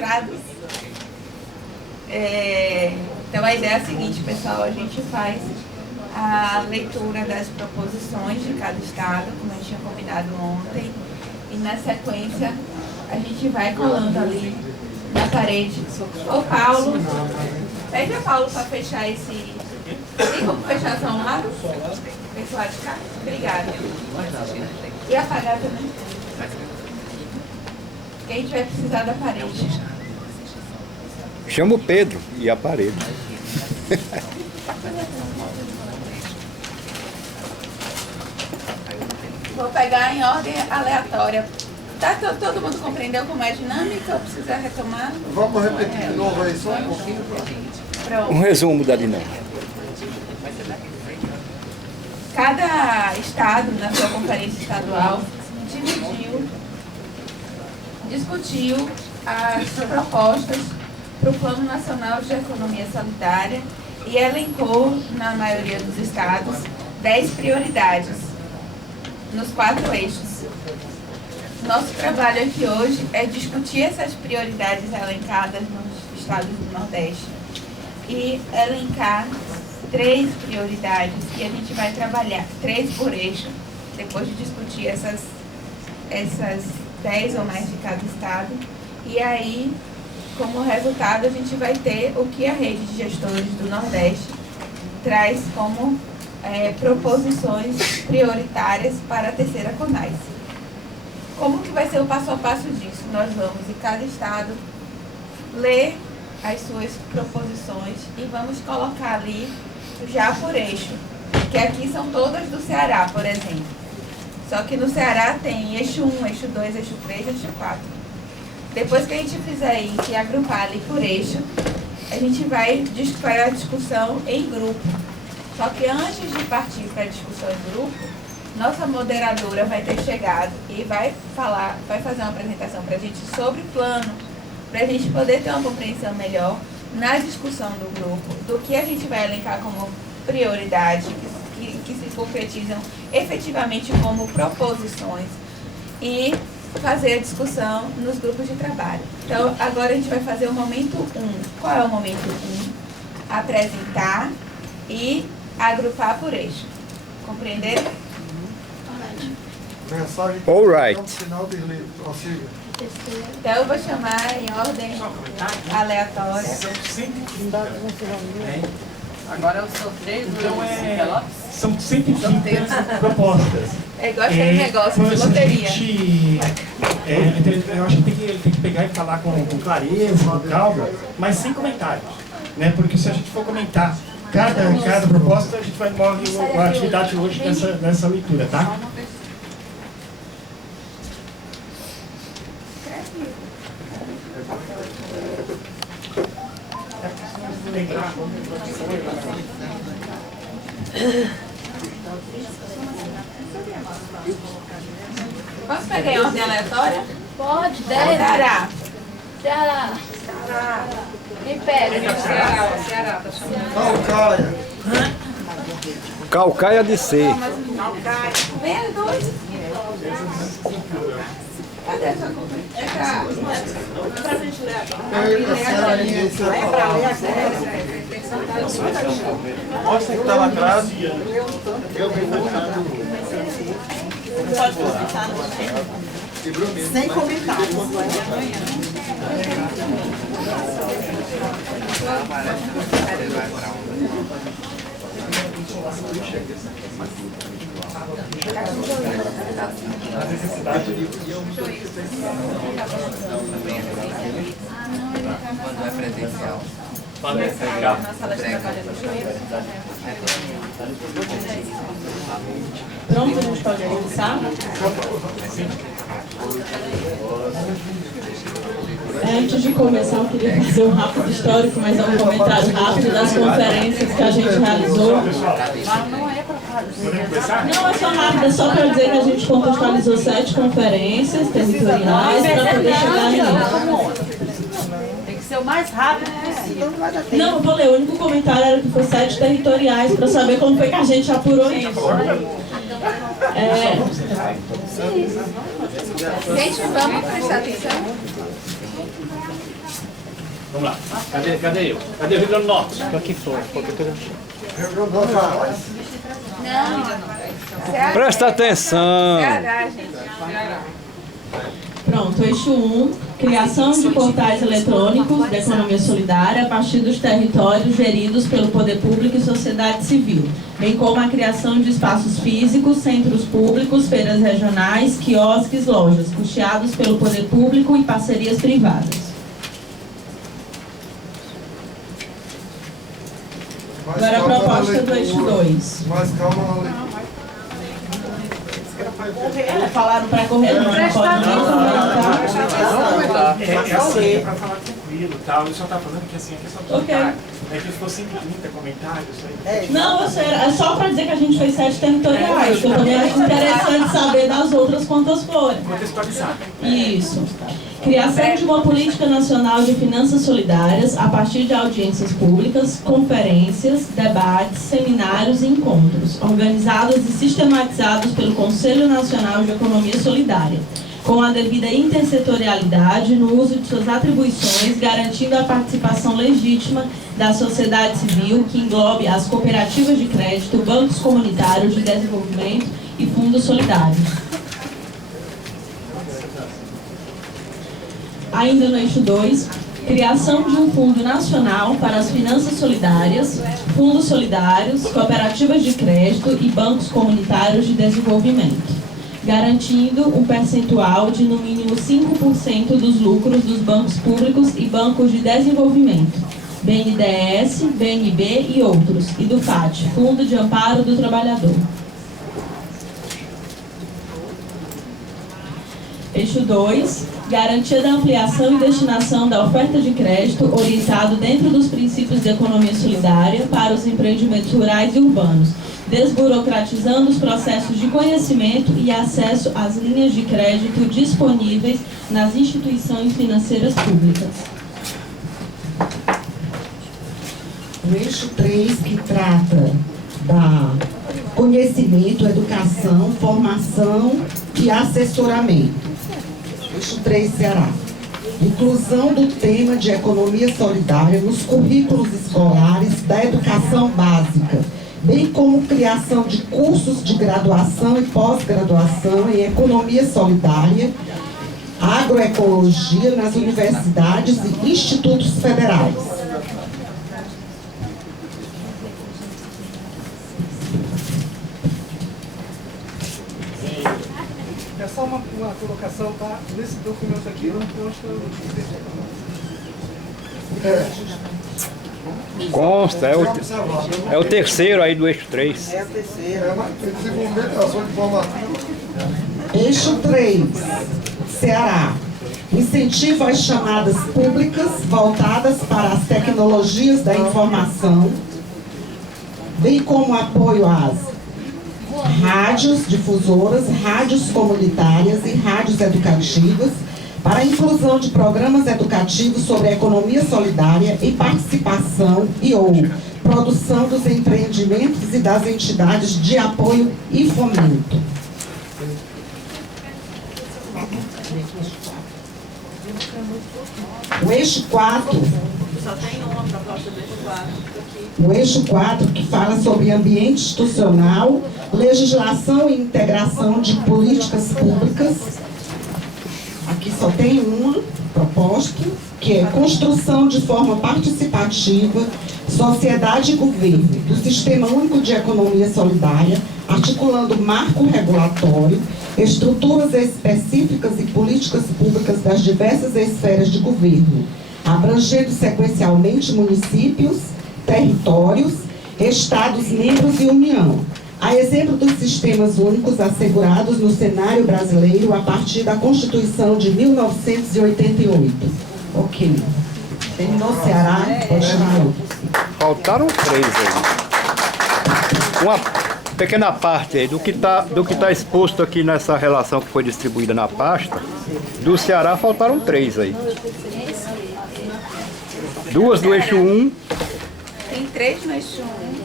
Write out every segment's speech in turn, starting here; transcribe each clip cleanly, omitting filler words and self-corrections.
Dados. Então a ideia é a seguinte, pessoal, a gente faz a leitura das proposições de cada estado, como a gente tinha combinado ontem, e na sequência a gente vai colando ali na parede. Ô Paulo, pede a Paulo para fechar esse... Tem como fechar só um lado? Esse lado de cá? Obrigada. E apagar também. Porque a gente vai precisar da parede. Chama o Pedro e a parede. Vou pegar em ordem aleatória. Tá, todo mundo compreendeu como é a dinâmica ou precisa retomar? Vamos repetir de novo aí, só um pouquinho. Pronto. Um resumo da dinâmica. Cada estado, na sua conferência estadual, discutiu as propostas para o Plano Nacional de Economia Solidária e elencou, na maioria dos estados, 10 prioridades nos 4 eixos. Nosso trabalho aqui hoje é discutir essas prioridades elencadas nos estados do Nordeste e elencar 3 prioridades que a gente vai trabalhar, 3 por eixo, depois de discutir essas 10 ou mais de cada estado. E aí, como resultado, a gente vai ter o que a rede de gestores do Nordeste traz como proposições prioritárias para a terceira CONAS. Como que vai ser o passo a passo disso? Nós vamos, em cada estado, ler as suas proposições e vamos colocar ali já por eixo, que aqui são todas do Ceará, por exemplo. Só que no Ceará tem eixo 1, eixo 2, eixo 3, eixo 4. Depois que a gente fizer isso e agrupar ali por eixo, a gente vai fazer a discussão em grupo. Só que antes de partir para a discussão em grupo, nossa moderadora vai ter chegado e vai fazer uma apresentação para a gente sobre o plano, para a gente poder ter uma compreensão melhor na discussão do grupo, do que a gente vai elencar como prioridade, que se concretizam efetivamente como proposições, e fazer a discussão nos grupos de trabalho. Então, agora a gente vai fazer o momento 1. Qual é o momento 1? Apresentar e agrupar por eixo. Compreenderam? Mensagem All right. no final de livro. Consiga. Então, eu vou chamar em ordem aleatória. São 130. Agora é o sorteio do Então envelope? são 130 propostas. É igual aquele negócio de loteria. Eu acho que tem que pegar e falar com clareza, com calma, mas sem comentários. Né? Porque se a gente for comentar cada proposta, a gente vai morrer a atividade hoje nessa leitura, tá? Posso pegar em ordem aleatória? Pode, 10. Ceará. Ceará. Império. Ceará, tá chamando. Calcaia. Calcaia de C. Vem dois. Cadê essa conta? É pra venturar. Mostra que está lá atrás. Sem comentários. Quando é presencial. Na sala de trabalho do juiz. Pronto, a gente pode começar? Antes de começar, eu queria fazer um rápido histórico, mas é um comentário rápido das conferências que a gente realizou. Não, é só rápido, é só para dizer que a gente contextualizou 7 conferências territoriais para poder chegar nisso. Tem que ser o mais rápido possível. Não, eu vou ler. O único comentário era que foi 7 territoriais para saber como foi que a gente apurou isso. Gente, vamos prestar atenção. Vamos lá. Cadê eu? Cadê o Rio Grande do Norte? Rio Grande do Norte. Presta atenção. Ceará, gente. Pronto, eixo 1, criação de portais eletrônicos da economia solidária a partir dos territórios geridos pelo poder público e sociedade civil, bem como a criação de espaços físicos, centros públicos, feiras regionais, quiosques, lojas, custeados pelo poder público e parcerias privadas. Agora a proposta do eixo 2. Mais calma na leitura. Falaram para correr, não pode nem comentar. É assim, é pra falar tranquilo e tal. Ele só tá falando que assim, a questão do Ok. é que ficou 130 comentários. Aí. Não, é só para dizer que a gente fez 7 territoriais, que eu também acho interessante saber das outras quantas foram. Contextualizar. Isso. Criação de uma política nacional de finanças solidárias a partir de audiências públicas, conferências, debates, seminários e encontros, organizados e sistematizados pelo Conselho Nacional de Economia Solidária, com a devida intersetorialidade no uso de suas atribuições, garantindo a participação legítima da sociedade civil, que englobe as cooperativas de crédito, bancos comunitários de desenvolvimento e fundos solidários. Ainda no eixo 2, criação de um fundo nacional para as finanças solidárias, fundos solidários, cooperativas de crédito e bancos comunitários de desenvolvimento, garantindo um percentual de no mínimo 5% dos lucros dos bancos públicos e bancos de desenvolvimento, BNDES, BNB e outros, e do FAT, Fundo de Amparo do Trabalhador. Eixo 2, garantia da ampliação e destinação da oferta de crédito orientado dentro dos princípios da economia solidária para os empreendimentos rurais e urbanos, desburocratizando os processos de conhecimento e acesso às linhas de crédito disponíveis nas instituições financeiras públicas. O eixo 3, que trata da conhecimento, educação, formação e assessoramento. Eixo 3, Ceará. Inclusão do tema de economia solidária nos currículos escolares da educação básica, bem como criação de cursos de graduação e pós-graduação em economia solidária, agroecologia nas universidades e institutos federais. É só uma colocação, tá? Nesse documento aqui não consta Consta, é o terceiro aí do eixo 3. É desenvolvimento e ações informativas. Eixo 3, Ceará. Incentivo às chamadas públicas voltadas para as tecnologias da informação, bem como apoio às rádios difusoras, rádios comunitárias e rádios educativas, para a inclusão de programas educativos sobre a economia solidária e participação ou produção dos empreendimentos e das entidades de apoio e fomento. O eixo 4, Só tem uma proposta do eixo 4 aqui. o eixo 4, que fala sobre ambiente institucional, legislação e integração de políticas públicas. Aqui só tem uma proposta, que é construção de forma participativa, sociedade e governo, do Sistema Único de Economia Solidária, articulando marco regulatório, estruturas específicas e políticas públicas das diversas esferas de governo, abrangendo sequencialmente municípios, territórios, estados, membros e União, a exemplo dos sistemas únicos assegurados no cenário brasileiro a partir da Constituição de 1988. Ok. Terminou o Ceará, pode chamar outro. Faltaram 3 aí. Uma pequena parte aí do que tá exposto aqui nessa relação que foi distribuída na pasta. Do Ceará faltaram 3 aí. 2 do eixo 1. Tem 3 no eixo 1.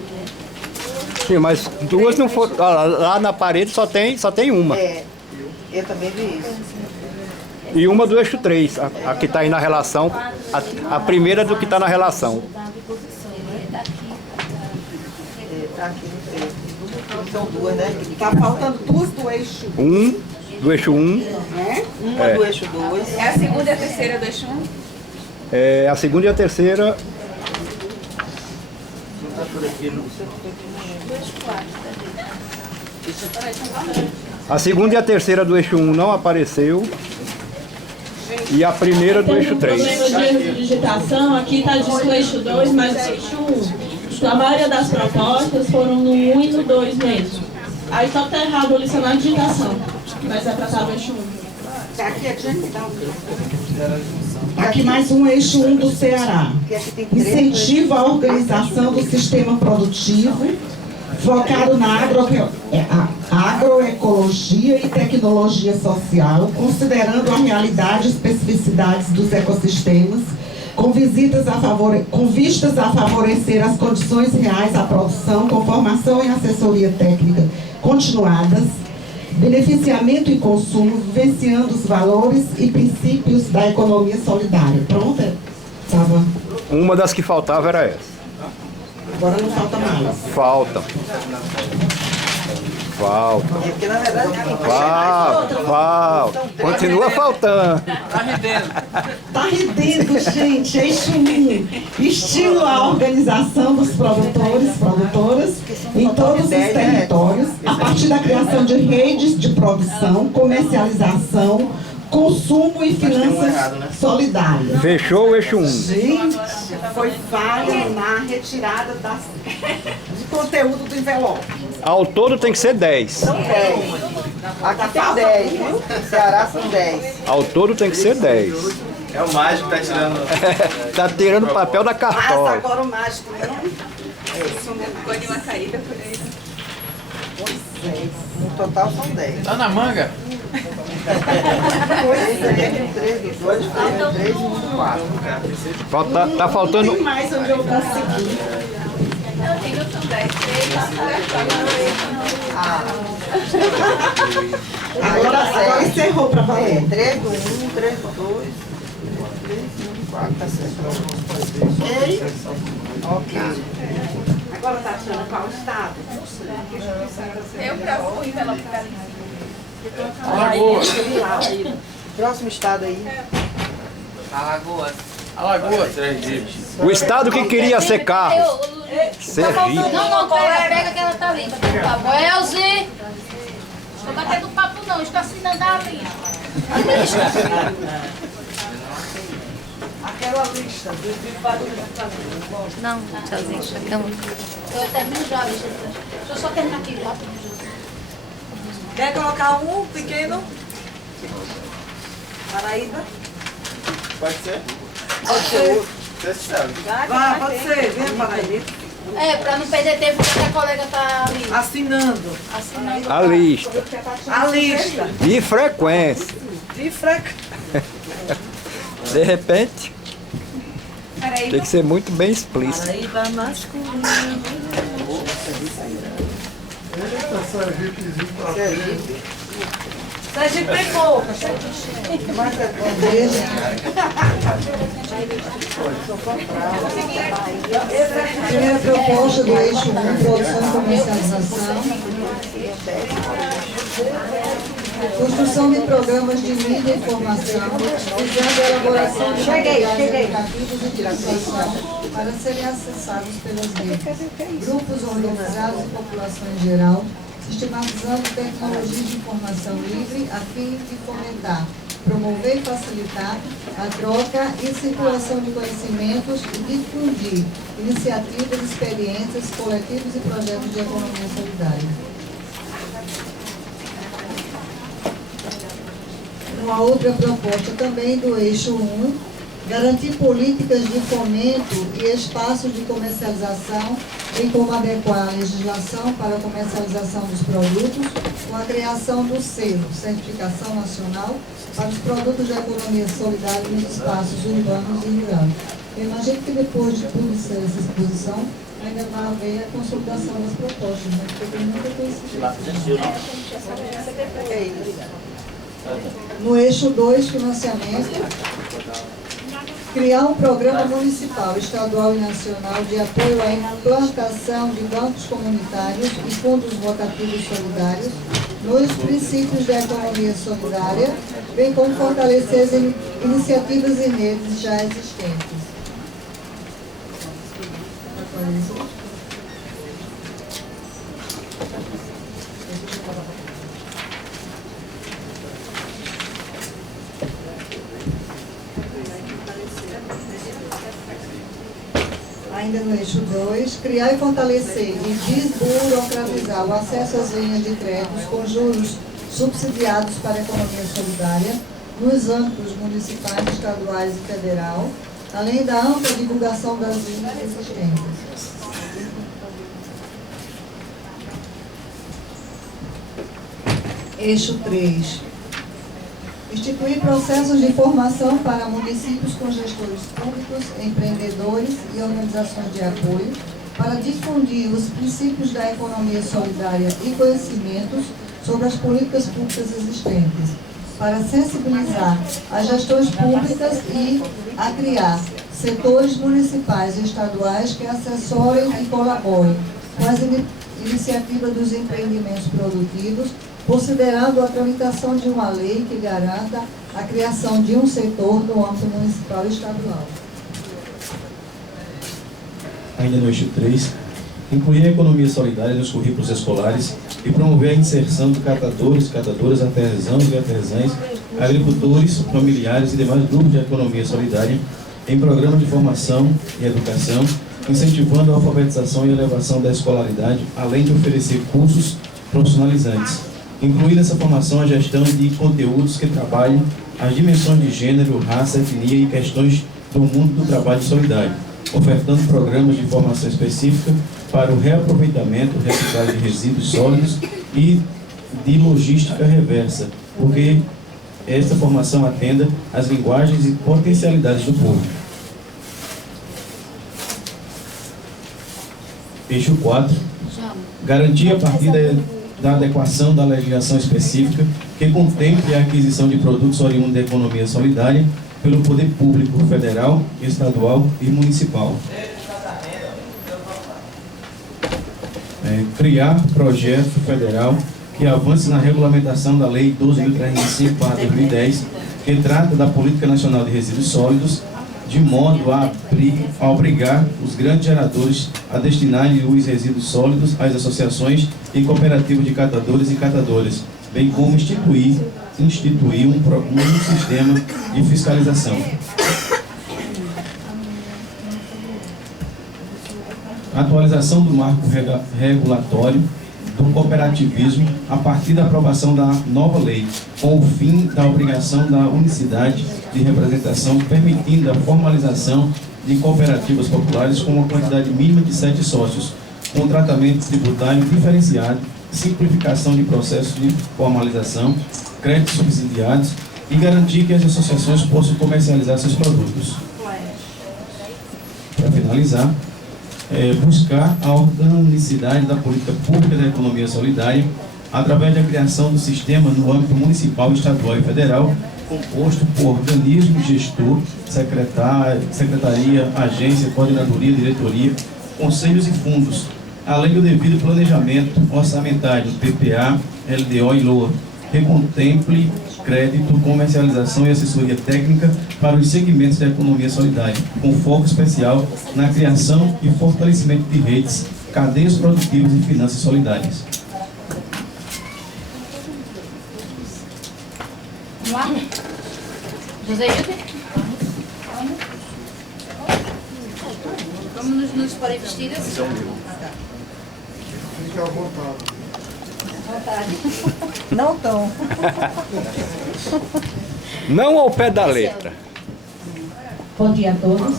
Sim, mas 2 não foram. Lá na parede só tem uma. Eu também vi isso. E uma do eixo 3, a que está aí na relação, a primeira do que está na relação. Tá aqui no 13. São duas, né? Tá faltando duas do eixo. Do eixo 1. Né? Uma do eixo 2. É a segunda e a terceira do eixo 1? É, a segunda e a terceira. A segunda e a terceira do eixo 1 não apareceu. E a primeira do eixo 3. Tem um problema de digitação, aqui está dito o eixo 2, mas o eixo 1. Então, a maioria das propostas foram no 1 e no 2 mesmo. Aí só está errado ali na digitação, mas é para estar no eixo 1. Aqui mais um eixo 1 do Ceará. Incentivo à organização do sistema produtivo, focado na agroecologia e tecnologia social, considerando a realidade e especificidades dos ecossistemas, com vistas a favorecer as condições reais à produção, com formação e assessoria técnica continuadas, beneficiamento e consumo, vivenciando os valores e princípios da economia solidária. Pronto? Tava. Uma das que faltava era essa. Agora não falta mais. Falta. Porque na verdade Falta. Continua faltando. tá ridendo, gente. Eixo 1. Estímulo à organização dos produtoras em todos os territórios, a partir da criação de redes de produção, comercialização, consumo e finanças solidárias. Fechou o eixo 1. Gente, foi falha na retirada de conteúdo do envelope. Ao todo tem que ser 10. São 10. Aqui tem 10, viu? Ceará são 10. Ao todo tem que ser 10. É o mágico que tá tirando. Tá tirando o papel da Mas cartola. agora o mágico não. Ficou de uma caída por aí. No total são 10. Tá na manga? 3, 2, 3, 4. Tá faltando. Tem mais onde eu consegui. Agora encerrou para valer. 3 do 1, 3 do 2, 3 do 4, tá certo. Ok. Agora tá achando qual estado? Tem o próximo envelope pra mim. Alagoas. Próximo estado aí. Alagoas. Alagoas. O estado que queria ser Carros. Sergipe. Não, pega que ela tá limpa. Elze! Estou batendo papo não, estou assinando a linha. Aquela lista. Não, tchauzinho, chegamos. Eu termino já a lista. Deixa eu só terminar aqui rápido. Quer colocar um pequeno? Paraíba? Pode ser? Pode ser. Você sabe. Vai, pode ser. Vem, Paraíba. É, pra não perder tempo, porque a colega tá ali. Assinando. Assinando. A lista. A lista. De frequência. De frequência. De repente, Paraíba. tem que ser muito bem explícito. Paraíba masculino. Sergipe tem pouca. Primeira proposta do eixo 1, produção e comercialização. Construção de programas de mídia e informação, visando a elaboração de materiais educativos e de educação para serem acessados pelas redes, grupos organizados e população em geral, sistematizando tecnologias de informação livre a fim de fomentar, promover e facilitar a troca e circulação de conhecimentos e difundir iniciativas, experiências, coletivos e projetos de economia solidária. Uma outra proposta também do eixo 1, garantir políticas de fomento e espaços de comercialização, bem como adequar a legislação para a comercialização dos produtos, com a criação do selo, certificação nacional, para os produtos de economia solidária nos espaços urbanos e rurais. Eu imagino que depois de tudo essa exposição, ainda vai haver a consolidação das propostas, né? Porque tem muita coisa. No eixo 2, financiamento, criar um programa municipal, estadual e nacional de apoio à implantação de bancos comunitários e fundos rotativos solidários nos princípios da economia solidária, bem como fortalecer as iniciativas e redes já existentes. Ainda no eixo 2, criar e fortalecer e desburocratizar o acesso às linhas de créditos com juros subsidiados para a economia solidária nos âmbitos municipais, estaduais e federal, além da ampla divulgação das linhas existentes. Eixo 3. Instituir processos de formação para municípios com gestores públicos, empreendedores e organizações de apoio, para difundir os princípios da economia solidária e conhecimentos sobre as políticas públicas existentes, para sensibilizar as gestões públicas e a criar setores municipais e estaduais que assessorem e colaborem com as iniciativas dos empreendimentos produtivos, considerando a tramitação de uma lei que garanta a criação de um setor no âmbito municipal e estadual. Ainda no eixo 3, incluir a economia solidária nos currículos escolares e promover a inserção de catadores, catadoras, artesãos e artesãs, agricultores, familiares e demais grupos de economia solidária em programas de formação e educação, incentivando a alfabetização e elevação da escolaridade, além de oferecer cursos profissionalizantes. Incluir nessa formação a gestão de conteúdos que trabalhem as dimensões de gênero, raça, etnia e questões do mundo do trabalho solidário, ofertando programas de formação específica para o reaproveitamento, reciclagem de resíduos sólidos e de logística reversa, porque esta formação atenda às linguagens e potencialidades do público. Eixo 4. Garantir a partir da adequação da legislação específica que contemple a aquisição de produtos oriundos da economia solidária pelo poder público federal, estadual e municipal. Criar projeto federal que avance na regulamentação da Lei 12.305/2010, que trata da Política Nacional de Resíduos Sólidos, de modo a obrigar os grandes geradores a destinarem os resíduos sólidos às associações e cooperativas de catadores e catadoras, bem como instituir um sistema de fiscalização. Atualização do marco regulatório do cooperativismo a partir da aprovação da nova lei, com o fim da obrigação da unicidade de representação, permitindo a formalização de cooperativas populares com uma quantidade mínima de 7 sócios, com tratamento tributário diferenciado, simplificação de processos de formalização, créditos subsidiados e garantir que as associações possam comercializar seus produtos. Para finalizar, buscar a organicidade da política pública da economia solidária através da criação do sistema no âmbito municipal, estadual e federal, composto por organismo gestor, secretaria, agência, coordenadoria, diretoria, conselhos e fundos, além do devido planejamento orçamentário, PPA, LDO e LOA, que contemple crédito, comercialização e assessoria técnica para os segmentos da economia solidária, com foco especial na criação e fortalecimento de redes, cadeias produtivas e finanças solidárias. Vamos lá? José Hilton? Vamos nos pôr vestidas? Fique à vontade. Não tão. Não ao pé da letra. Bom dia a todos.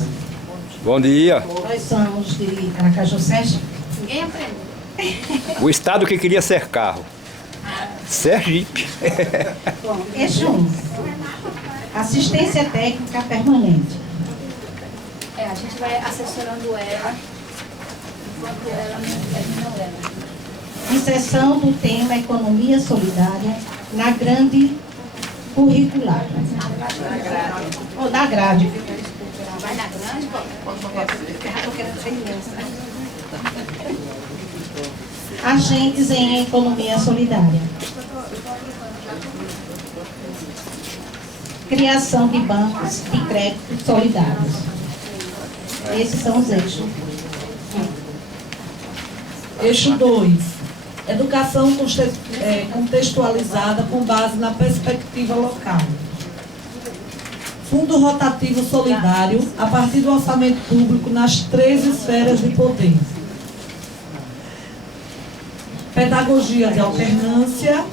Bom dia. Nós somos de Aracaju Sérgio. Ninguém aprende. O estado que queria ser carro. Sergipe. Bom, eixo 1. Assistência técnica permanente. A gente vai assessorando ela enquanto ela não termina ela. Inserção do tema Economia Solidária na grande curricular. Ou da grade. Vai na grande, Agentes em economia solidária. Criação de bancos de crédito solidários. Esses são os eixos. Eixo 2. Educação contextualizada com base na perspectiva local. Fundo rotativo solidário a partir do orçamento público nas 3 esferas de poder. Pedagogia de alternância.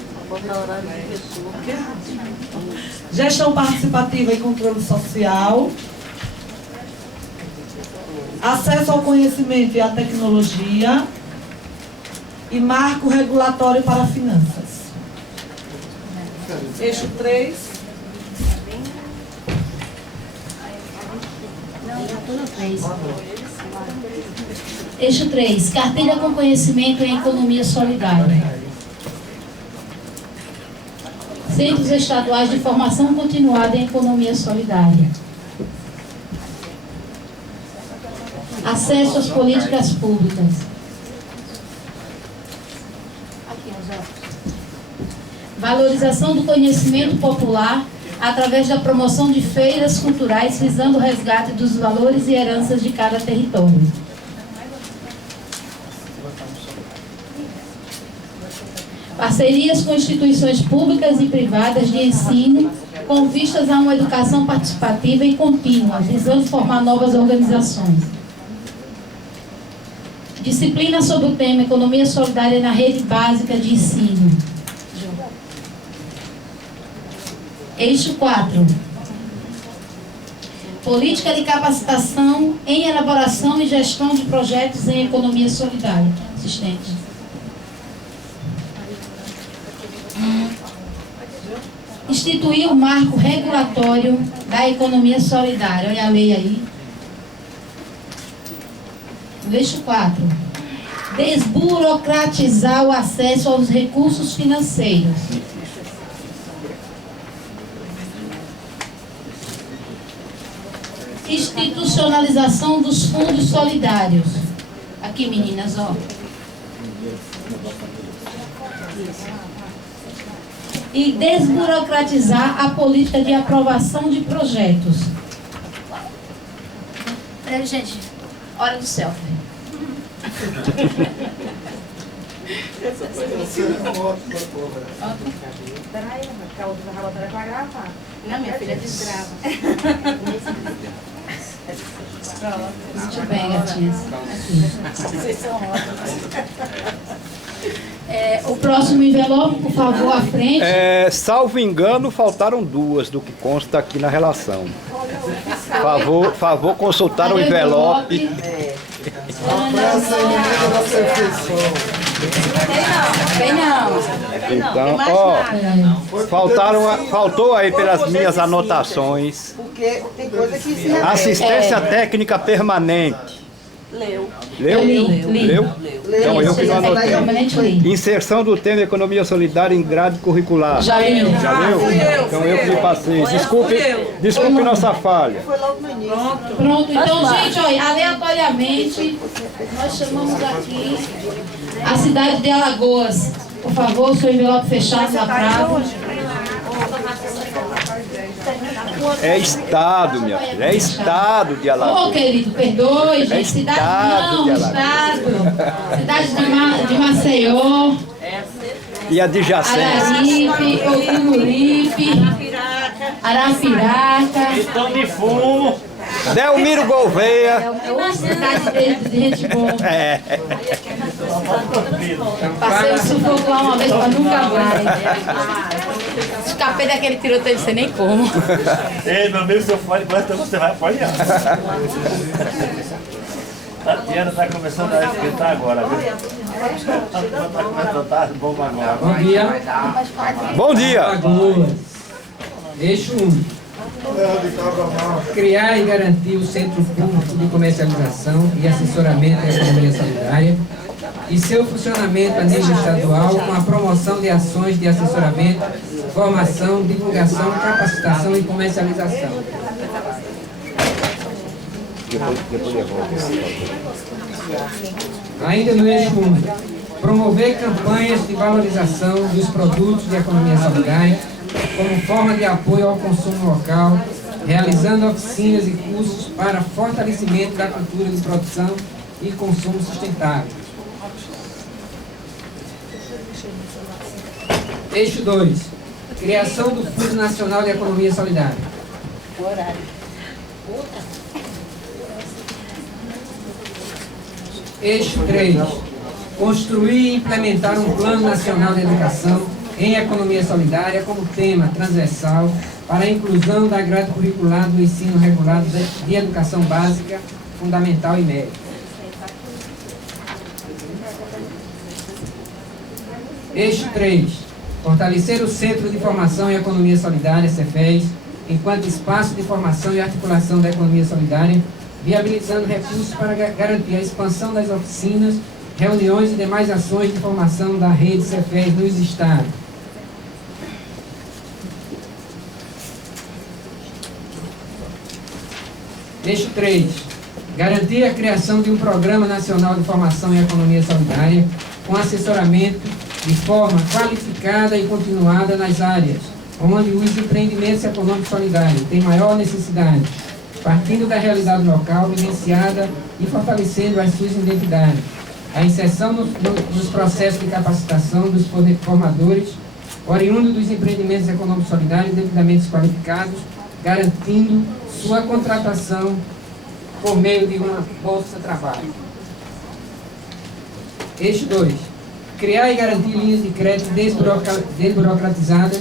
Gestão participativa e controle social. Acesso ao conhecimento e à tecnologia. E marco regulatório para finanças. Eixo 3. Eixo 3. Carteira com conhecimento em economia solidária. Centros estaduais de formação continuada em economia solidária. Acesso às políticas públicas. Valorização do conhecimento popular através da promoção de feiras culturais visando o resgate dos valores e heranças de cada território. Parcerias com instituições públicas e privadas de ensino com vistas a uma educação participativa e contínua, visando formar novas organizações. Disciplina sobre o tema Economia Solidária na Rede Básica de Ensino. Eixo 4. Política de capacitação em elaboração e gestão de projetos em economia solidária. Assistente. Instituir o marco regulatório da economia solidária. Olha a lei aí. Eixo 4. Desburocratizar o acesso aos recursos financeiros. Institucionalização dos fundos solidários. Aqui, meninas, ó. E desburocratizar a política de aprovação de projetos. Peraí, gente. Hora do selfie. Peraí, porque a outra relatória vai gravar. Não, minha filha desgrava. Pronto. Muito bem, gatinhas. Vocês são ótimos. O próximo envelope, por favor, à frente. Salvo engano, faltaram 2 do que consta aqui na relação. Favor consultar o envelope. Bem não. Então, faltou aí pelas minhas anotações. Porque tem coisa que se Assistência técnica permanente. Leu. Leu? Então eu que não anotei. Inserção do tema Economia Solidária em grade curricular. Já leu. Então eu que me passei. Desculpe nossa falha. Pronto, então, gente, olha, aleatoriamente, nós chamamos aqui a cidade de Alagoas. Por favor, seu envelope fechado na praça. É estado, minha filha. É estado de Alagoas. Ô, querido, perdoe, gente. Cidade não, estado. Cidade de Maceió. E adjacente. Araripe, Ocumuripe, Arapiraca. Estão de fumo. Delmiro Gouveia. É uma cidade de gente boa. Passei um sufoco lá uma vez, mas nunca mais. Escapei daquele tiroteio, não sei nem como. Ei, meu amigo, se eu falo, então você vai apanhar. Tatiana está começando a esquentar agora, viu? Está começando a estar bom agora. Bom dia. Bom dia. Eixo 1. Criar e garantir o Centro Público de Comercialização e Assessoramento à Economia Solidária, e seu funcionamento a nível estadual com a promoção de ações de assessoramento, formação, divulgação, capacitação e comercialização. Ainda no eixo 1, promover campanhas de valorização dos produtos de economia solidária como forma de apoio ao consumo local, realizando oficinas e cursos para fortalecimento da cultura de produção e consumo sustentável. Eixo 2, criação do Fundo Nacional de Economia Solidária. Eixo 3, construir e implementar um Plano Nacional de Educação em Economia Solidária como tema transversal para a inclusão da grade curricular do ensino regulado de educação básica, fundamental e média. Eixo 3, fortalecer o Centro de Formação em Economia Solidária, CEFES, enquanto espaço de formação e articulação da economia solidária, viabilizando recursos para garantir a expansão das oficinas, reuniões e demais ações de formação da rede CEFES nos estados. Eixo 3. Garantir a criação de um Programa Nacional de Formação em Economia Solidária com assessoramento de forma qualificada e continuada nas áreas onde os empreendimentos econômicos solidários têm maior necessidade, partindo da realidade local, vivenciada e fortalecendo as suas identidades. A inserção nos processos de capacitação dos formadores, oriundo dos empreendimentos econômicos solidários devidamente qualificados, garantindo sua contratação por meio de uma bolsa de trabalho. Eixo 2. Criar e garantir linhas de crédito desburocratizadas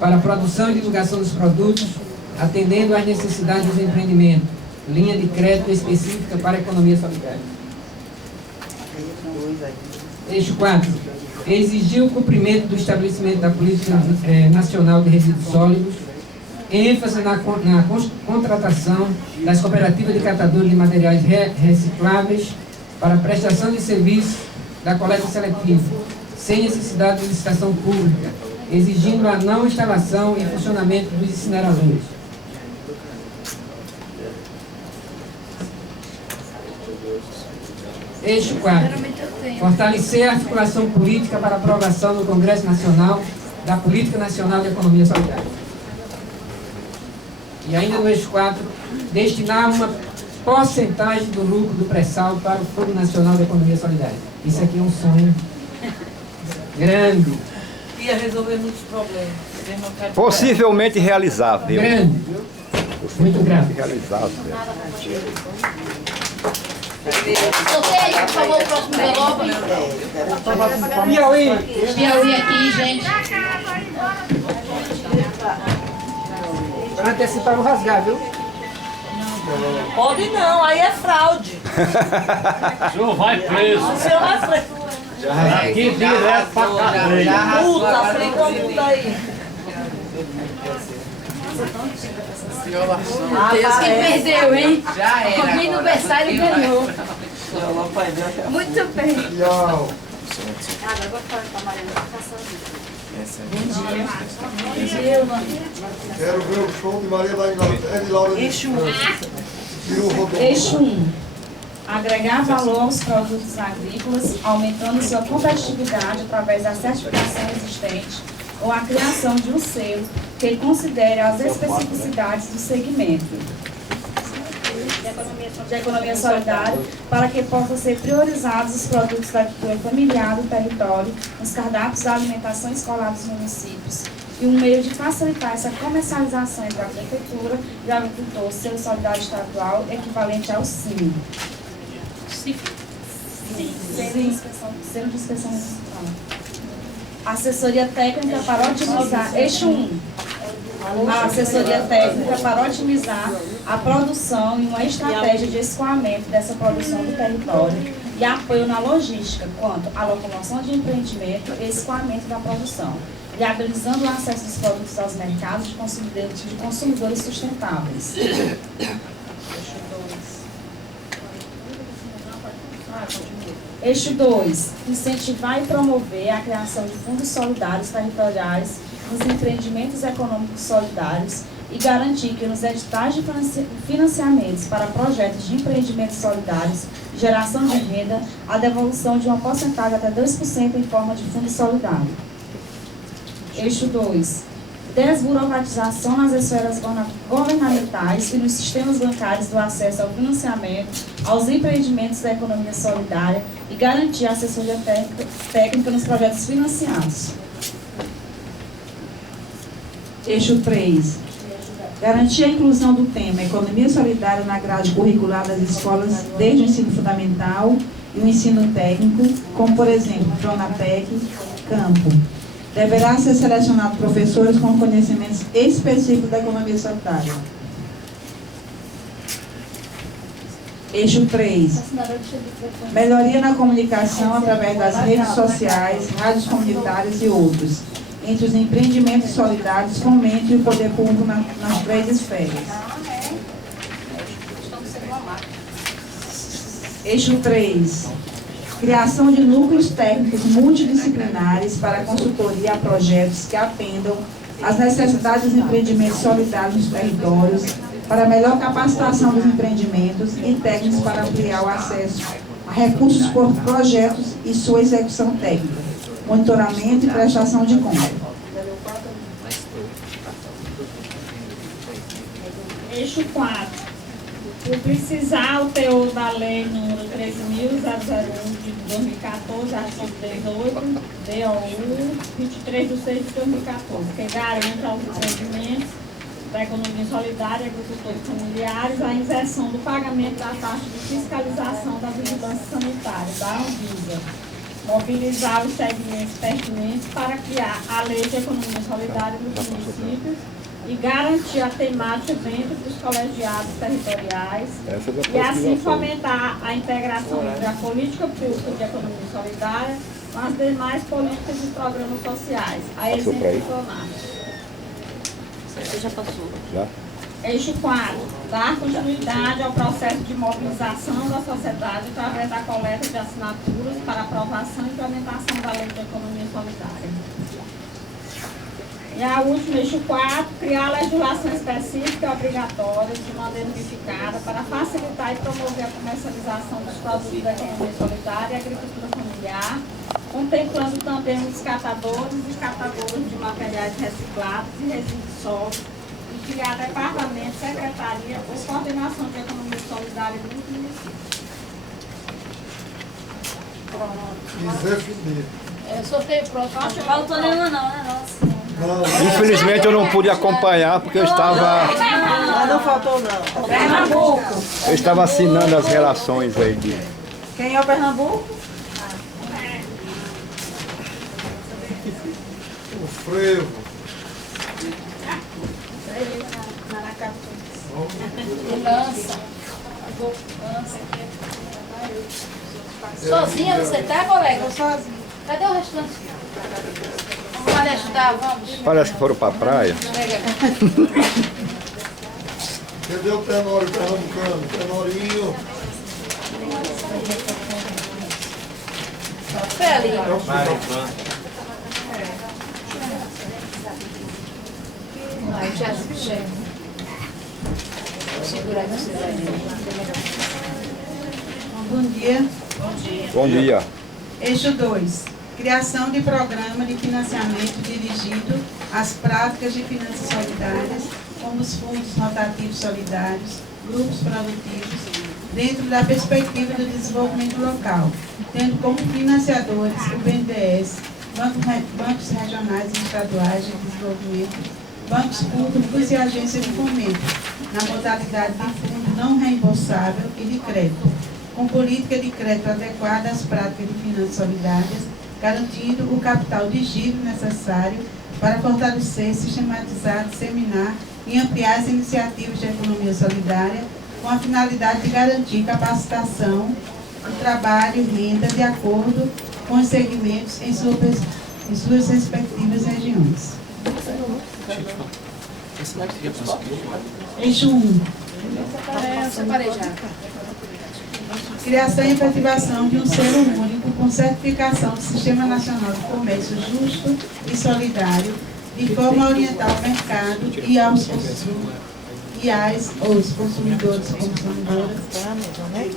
para a produção e divulgação dos produtos, atendendo às necessidades dos empreendimentos. Linha de crédito específica para a economia solidária. Eixo 4. Exigir o cumprimento do estabelecimento da Política Nacional de Resíduos Sólidos, ênfase na contratação das cooperativas de catadores de materiais recicláveis para a prestação de serviços da coleta seletiva, sem necessidade de licitação pública, exigindo a não instalação e funcionamento dos incineradores. Eixo 4. Fortalecer a articulação política para aprovação no Congresso Nacional da Política Nacional de Economia Solidária. E ainda no eixo 4, destinar uma porcentagem do lucro do pré-sal para o Fundo Nacional de Economia Solidária. Isso aqui é um sonho grande. Ia resolver muitos problemas. Possivelmente realizável. Grande. Muito grande. Realizável. Sorteio, por favor, o próximo envelope. Piauí. Piauí aqui, gente. Para antecipar, vou rasgar, viu? Pode não, aí é fraude. O senhor vai preso. O senhor vai preso. Aqui direto pra cadeia. Multa, aplica uma multa aí. Quem perdeu, hein? Já era. Alguém no berçário ganhou. Muito bem. Quero ver o show de Maria da Inglaterra. Eixo 1. Eixo 1. Agregar valor aos produtos agrícolas, aumentando sua competitividade através da certificação existente ou a criação de um selo que considere as especificidades do segmento de economia solidária, para que possam ser priorizados os produtos da agricultura familiar do território, nos cardápios da alimentação escolar dos municípios, e um meio de facilitar essa comercialização entre a prefeitura e o agricultor, selo solidário estadual equivalente ao SIM. Selo de inspeção municipal. Assessoria técnica para otimizar. Eixo 1. A assessoria técnica para otimizar a produção e uma estratégia de escoamento dessa produção do território e apoio na logística quanto à locomoção de empreendimento e escoamento da produção, viabilizando o acesso dos produtos aos mercados de consumidores sustentáveis. Eixo 2, incentivar e promover a criação de fundos solidários territoriais nos empreendimentos econômicos solidários e garantir que nos editais de financiamentos para projetos de empreendimentos solidários e geração de renda, a devolução de uma porcentagem até 2% em forma de fundo solidário. Eixo 2, desburocratização nas esferas governamentais e nos sistemas bancários do acesso ao financiamento, aos empreendimentos da economia solidária e garantir a assessoria técnica nos projetos financiados. Eixo 3. Garantir a inclusão do tema Economia Solidária na grade curricular das escolas desde o ensino fundamental e o ensino técnico, como, por exemplo, Pronatec, Campo. Deverá ser selecionado professores com conhecimentos específicos da economia solidária. Eixo 3. Melhoria na comunicação através das redes sociais, rádios comunitárias e outros. Entre os empreendimentos solidários, fomente o poder público nas 3 esferas. Eixo 3. Criação de núcleos técnicos multidisciplinares para consultoria a projetos que atendam às necessidades dos empreendimentos solidários nos territórios, para melhor capacitação dos empreendimentos e técnicos para ampliar o acesso a recursos por projetos e sua execução técnica, monitoramento e prestação de contas. Eixo 4. Publicizar o teor da Lei número 13.001 de 2014, artigo 18, DOU 23/6/2014, que garante aos empreendimentos da economia solidária, agricultores familiares, a inserção do pagamento da taxa de fiscalização da vigilância sanitária, da Anvisa. Mobilizar os segmentos pertinentes para criar a Lei de Economia Solidária dos municípios e garantir a temática dentro dos colegiados territoriais e assim fomentar a integração entre a política pública de economia solidária com as demais políticas e programas sociais. A exemplo do PRONAF. Você já passou? Já? Eixo 4. Dar continuidade ao processo de mobilização da sociedade através da coleta de assinaturas para aprovação e implementação da Lei de Economia Solidária. E a última, eixo 4, criar legislação específica e obrigatória de maneira unificada para facilitar e promover a comercialização dos produtos da economia solidária e agricultura familiar, contemplando também os catadores e catadoras de materiais reciclados e resíduos sólidos, e criar departamento, secretaria ou coordenação de economia solidária dos municípios. É, sorteio próximo. Não faltou nenhuma não, né? Nossa. Infelizmente eu não pude acompanhar porque eu estava. Não faltou não. Pernambuco. Eu estava assinando as relações aí de. Quem é o Pernambuco? O frevo. Lança. Sozinha você tá, colega? Sozinha. Cadê o restante? Vamos ali ajudar, vamos. Parece que foram para a praia. Cadê o Tenório pernambucano? Tenorinho. Feli. Vai, te ajudo, chefe. Segura aqui, você vai ver. Bom dia. Bom dia. Eixo 2. Criação de programa de financiamento dirigido às práticas de finanças solidárias, como os fundos rotativos solidários, grupos produtivos, dentro da perspectiva do desenvolvimento local, tendo como financiadores o BNDES, bancos regionais e estaduais de desenvolvimento, bancos públicos e agências de fomento, na modalidade de fundo não reembolsável e de crédito, com política de crédito adequada às práticas de finanças solidárias, garantindo o capital de giro necessário para fortalecer, sistematizar, disseminar e ampliar as iniciativas de economia solidária, com a finalidade de garantir capacitação, trabalho e renda de acordo com os segmentos em suas respectivas regiões. Eixo 1. Eu separei já. Criação e efetivação de um selo único com certificação do Sistema Nacional de Comércio Justo e Solidário, de forma a orientar o mercado e aos consumidores e consumidoras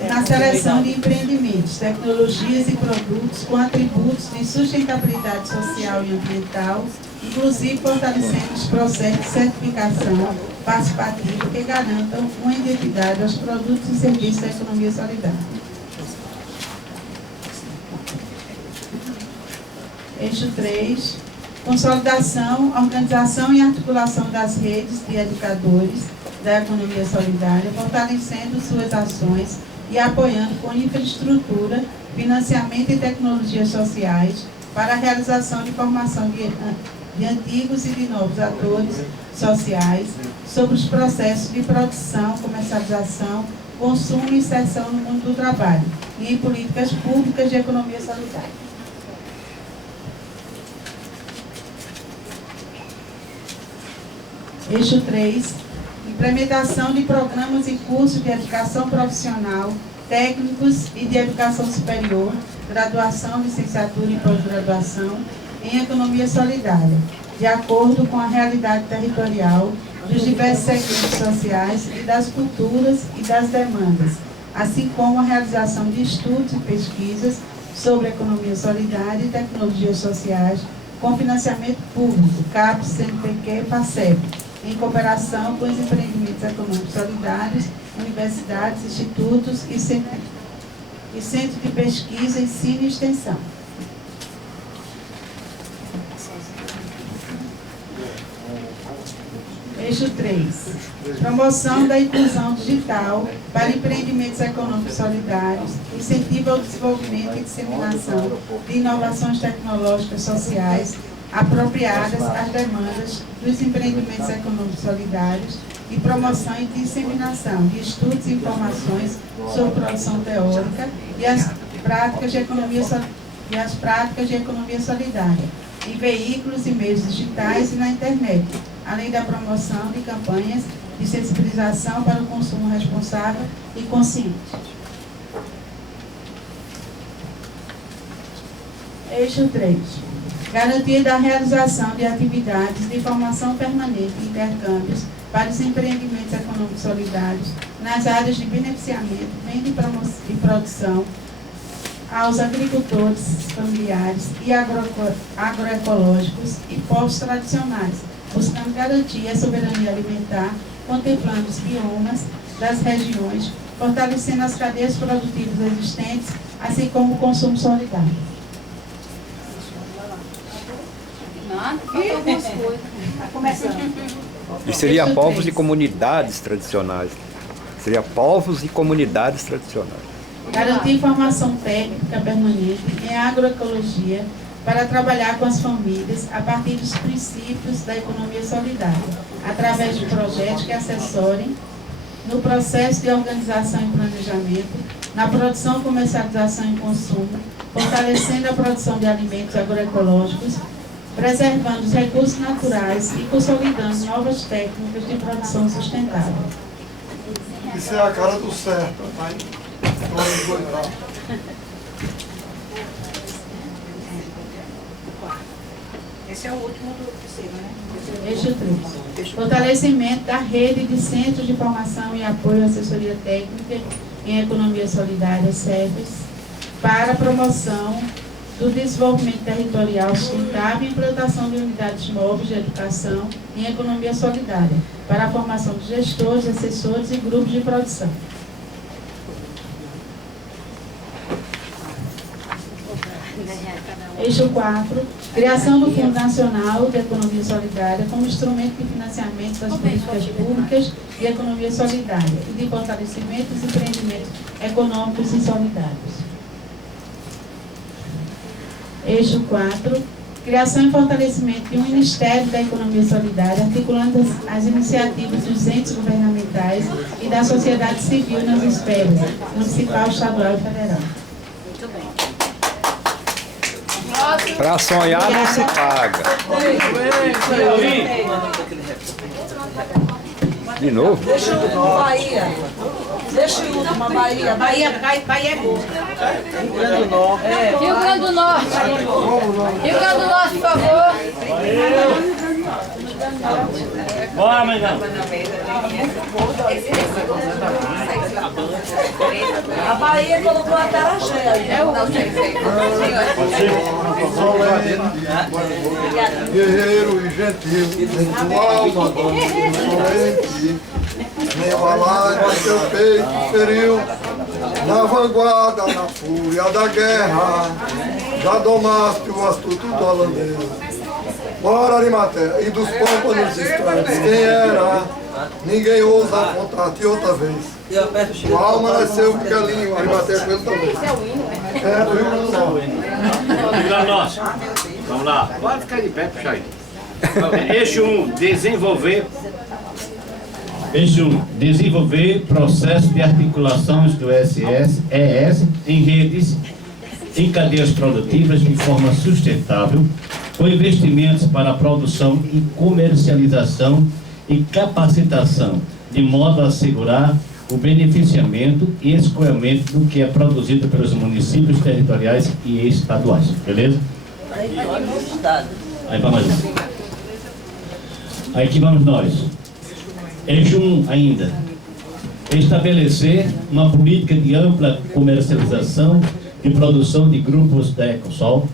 na seleção de empreendimentos, tecnologias e produtos com atributos de sustentabilidade social e ambiental, inclusive fortalecendo os processos de certificação participativa que garantam uma identidade aos produtos e serviços da economia solidária. Eixo 3, consolidação, organização e articulação das redes de educadores da economia solidária, fortalecendo suas ações e apoiando com infraestrutura, financiamento e tecnologias sociais para a realização de formação de antigos e de novos atores sociais sobre os processos de produção, comercialização, consumo e inserção no mundo do trabalho e em políticas públicas de economia solidária. Eixo 3, implementação de programas e cursos de educação profissional, técnicos e de educação superior, graduação, licenciatura e pós-graduação em economia solidária, de acordo com a realidade territorial dos diversos segmentos sociais e das culturas e das demandas, assim como a realização de estudos e pesquisas sobre economia solidária e tecnologias sociais com financiamento público, CAPES, CNPq e FACEP, em cooperação com os empreendimentos econômicos solidários, universidades, institutos e centros de pesquisa, ensino e extensão. Eixo 3. Promoção da inclusão digital para empreendimentos econômicos solidários, incentivo ao desenvolvimento e disseminação de inovações tecnológicas sociais apropriadas às demandas dos empreendimentos econômicos solidários e promoção e disseminação de estudos e informações sobre produção teórica e as práticas de economia solidária em veículos e meios digitais e na internet, além da promoção de campanhas de sensibilização para o consumo responsável e consciente. Eixo 3. Garantia da realização de atividades de formação permanente e intercâmbios para os empreendimentos econômicos solidários nas áreas de beneficiamento, venda e produção, aos agricultores familiares e agroecológicos e povos tradicionais, buscando garantir a soberania alimentar, contemplando os biomas das regiões, fortalecendo as cadeias produtivas existentes, assim como o consumo solidário. E seria povos e comunidades tradicionais. Seria povos e comunidades tradicionais. Garantir formação técnica permanente em agroecologia para trabalhar com as famílias a partir dos princípios da economia solidária, através de projetos que assessorem no processo de organização e planejamento, na produção, comercialização e consumo, fortalecendo a produção de alimentos agroecológicos, preservando os recursos naturais e consolidando novas técnicas de produção sustentável. Isso é a cara do certo, tá? Esse é o último do terceiro, né? Eixo 3. Fortalecimento da rede de centros de formação e apoio à assessoria técnica em economia solidária, SEBES, para a promoção do desenvolvimento territorial sustentável e implantação de unidades móveis de educação em economia solidária, para a formação de gestores, assessores e grupos de produção. Eixo 4. Criação do Fundo Nacional de Economia Solidária como instrumento de financiamento das políticas públicas de economia solidária e de fortalecimento dos empreendimentos econômicos e solidários. Eixo 4. Criação e fortalecimento de um Ministério da Economia Solidária, articulando as iniciativas dos entes governamentais e da sociedade civil nas esferas municipal, estadual e federal. Muito bem. Para sonhar não se paga. De novo? Deixa o último, Bahia. Deixa o último, Bahia. Bahia é boa. Rio Grande do Norte. Rio Grande do Norte. Rio Grande do Norte, por favor. Bora, Mengão. A Bahia colocou a tela cheia. Guerreiro e gentil, em tua alma, insolente, meu alarde seu peito feriu, na vanguarda, na fúria da guerra, já domaste o astuto do holandês. Bora, Arimatea, e dos pâmpanos distantes, quem era? Ninguém ousa apontar-te outra vez. Tua alma nasceu pequelinho, Arimatea com ele também. É, do Rio Grande do Norte. Rio Grande do Norte. Vamos lá. Pode ficar de pé, puxa aí. Eixo 1, desenvolver. Eixo 1, desenvolver processo de articulações do ES em redes, em cadeias produtivas de forma sustentável, com investimentos para a produção e comercialização e capacitação, de modo a assegurar o beneficiamento e escoamento do que é produzido pelos municípios territoriais e estaduais. Beleza? Aí vamos lá. Aí que vamos nós. Eixo 1 ainda. Estabelecer uma política de ampla comercialização e produção de grupos da Ecosol,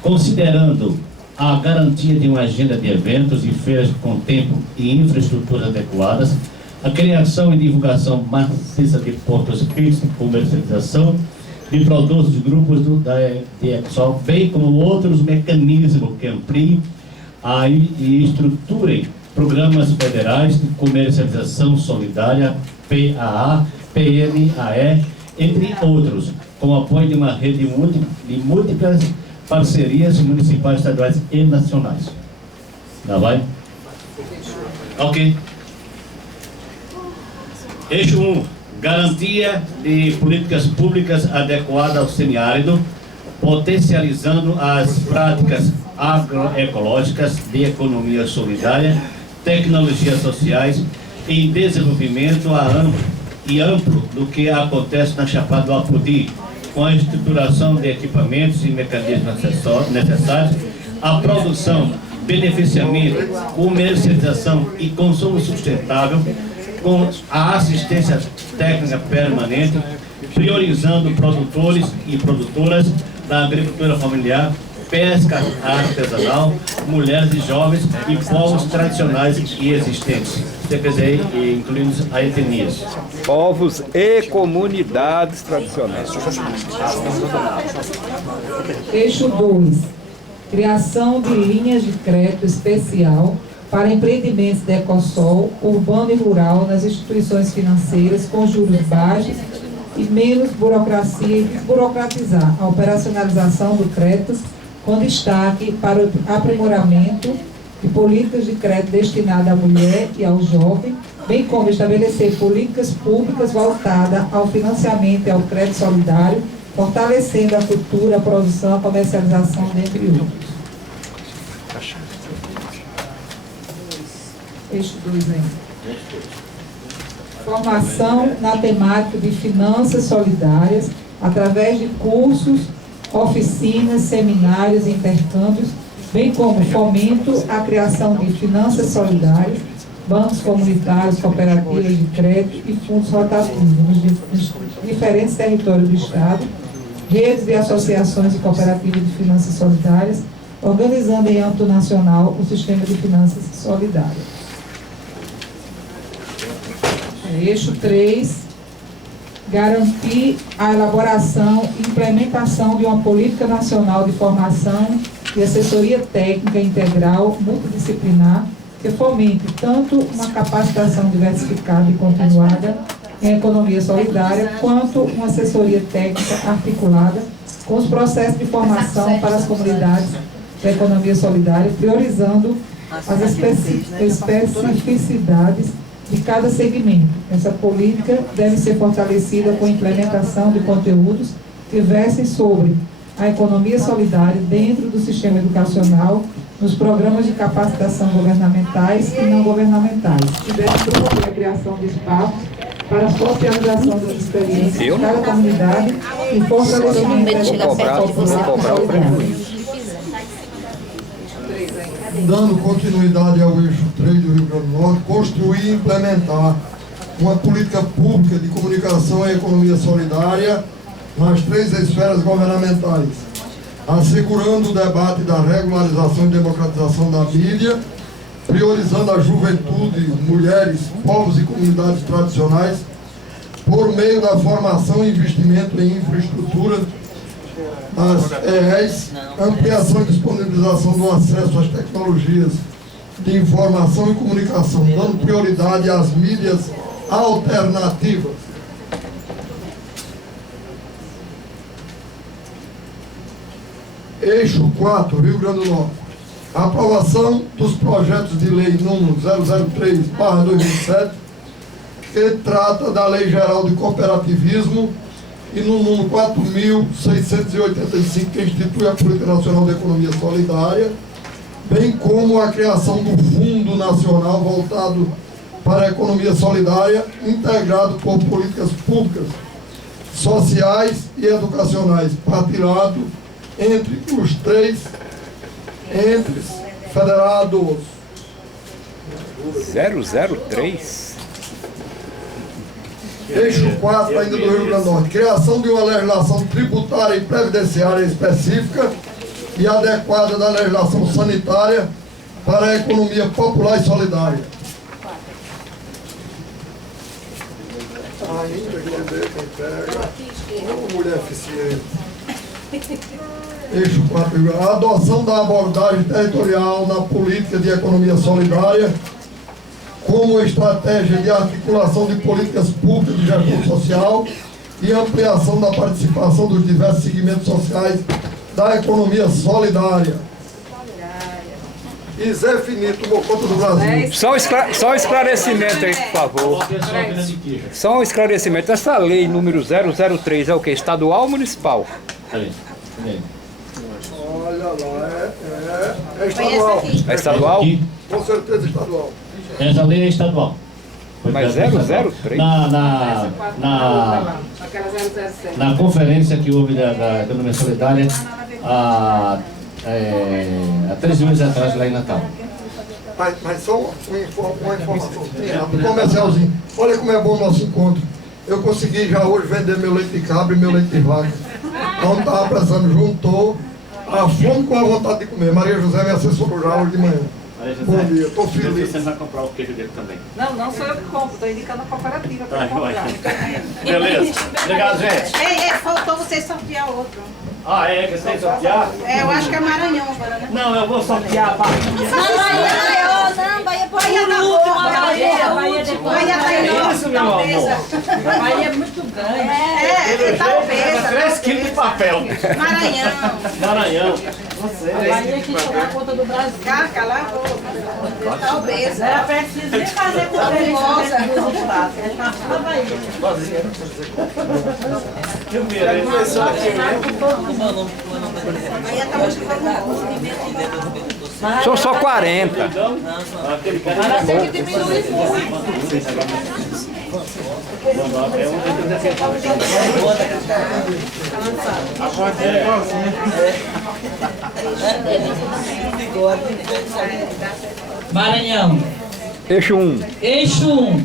considerando a garantia de uma agenda de eventos e feiras com tempo e infraestruturas adequadas, a criação e divulgação maciça de pontos fixos de comercialização de produtos de grupos de Ecosol, bem como outros mecanismos que ampliem e estruturem programas federais de comercialização solidária, PAA, PNAE, entre outros, com apoio de uma rede de múltiplas parcerias municipais, estaduais e nacionais. Tá, vai? Ok. Eixo 1. Garantia de políticas públicas adequadas ao semiárido, potencializando as práticas agroecológicas de economia solidária, tecnologias sociais e desenvolvimento amplo do que acontece na Chapada do Apodi, com a estruturação de equipamentos e mecanismos necessários, a produção, beneficiamento, comercialização e consumo sustentável, com a assistência técnica permanente, priorizando produtores e produtoras da agricultura familiar, pesca artesanal, mulheres e jovens e povos tradicionais e existentes. Você quer dizer, incluindo as etnias. Povos e comunidades tradicionais. Eixo 2. Criação de linhas de crédito especial para empreendimentos da Ecosol, urbano e rural, nas instituições financeiras com juros baixos e menos burocracia e desburocratizar a operacionalização do crédito, com destaque para o aprimoramento de políticas de crédito destinadas à mulher e ao jovem, bem como estabelecer políticas públicas voltadas ao financiamento e ao crédito solidário, fortalecendo a cultura, a produção, a comercialização, dentre outros. Eixo 2 ainda. Formação na temática de finanças solidárias, através de cursos, oficinas, seminários e intercâmbios, bem como fomento à criação de finanças solidárias, bancos comunitários, cooperativas de crédito e fundos rotativos nos diferentes territórios do Estado, redes de associações e cooperativas de finanças solidárias, organizando em âmbito nacional o sistema de finanças solidárias. Eixo 3, garantir a elaboração e implementação de uma política nacional de formação e assessoria técnica integral multidisciplinar que fomente tanto uma capacitação diversificada e continuada em economia solidária, quanto uma assessoria técnica articulada com os processos de formação para as comunidades da economia solidária, priorizando as especificidades de cada segmento. Essa política deve ser fortalecida com a implementação de conteúdos que versem sobre a economia solidária dentro do sistema educacional, nos programas de capacitação governamentais e não governamentais, e deve promover a criação de espaços para a socialização das experiências de cada comunidade e fortalecimento da educação popular solidária. Dando continuidade ao eixo 3 do Rio Grande do Norte, construir e implementar uma política pública de comunicação e economia solidária nas 3 esferas governamentais, assegurando o debate da regularização e democratização da mídia, priorizando a juventude, mulheres, povos e comunidades tradicionais, por meio da formação e investimento em infraestrutura, as EEs, ampliação e disponibilização do acesso às tecnologias de informação e comunicação, dando prioridade às mídias alternativas. Eixo 4, Rio Grande do Norte. Aprovação dos projetos de lei número 003/2007, que trata da Lei Geral de Cooperativismo, e no número 4.685, que institui a Política Nacional de Economia Solidária, bem como a criação do Fundo Nacional voltado para a Economia Solidária, integrado por políticas públicas, sociais e educacionais, partilhado entre os 3 entes federados. 003? Eixo 4, ainda do Rio Grande do Norte. Criação de uma legislação tributária e previdenciária específica e adequada da legislação sanitária para a economia popular e solidária. Ainda que quem pega, mulher eficiente. Eixo 4. A adoção da abordagem territorial na política de economia solidária como estratégia de articulação de políticas públicas de gestão social e ampliação da participação dos diversos segmentos sociais da economia solidária. E Zé Finito tomou conta do Brasil. Só um esclarecimento aí, por favor. Só um esclarecimento. Essa lei número 003 é o quê? Estadual ou municipal? Olha lá, é estadual. É estadual? Com certeza estadual. Essa lei é estadual. Mas 003? Na conferência que houve da Economia Solidária há 13 meses atrás lá em Natal. Mas só uma informação, um comercialzinho. Olha como é bom o nosso encontro. Eu consegui já hoje vender meu leite de cabra e meu leite de vaca. Quando estava precisando, juntou a fome com a vontade de comer. Maria José me assessorou já hoje de manhã. Bom dia, estou feliz. Você vai comprar o queijo dele também. Não sou eu que compro, estou indicando a cooperativa para comprar. Beleza. Obrigado, gente. Ei, faltou você sortear outro. Ah, é? Que você tem que sortear? É, eu acho que é Maranhão agora, né? Não, eu vou sortear a Bahia. Não, Bahia por último, Bahia depois. Bahia tá em isso, meu amor. Bahia é muito grande. É, talvez. 3 quilos de papel. Maranhão. Você. A Bahia que tomar conta do Brasil. Cala a boca. Talvez. Ela precisa nem fazer com a perigosa. Ela tá na Bahia. Eu virei. Começou aqui, né? São só 40. Mas tem que diminuir muito. Maranhão. Eixo 1. Eixo 1.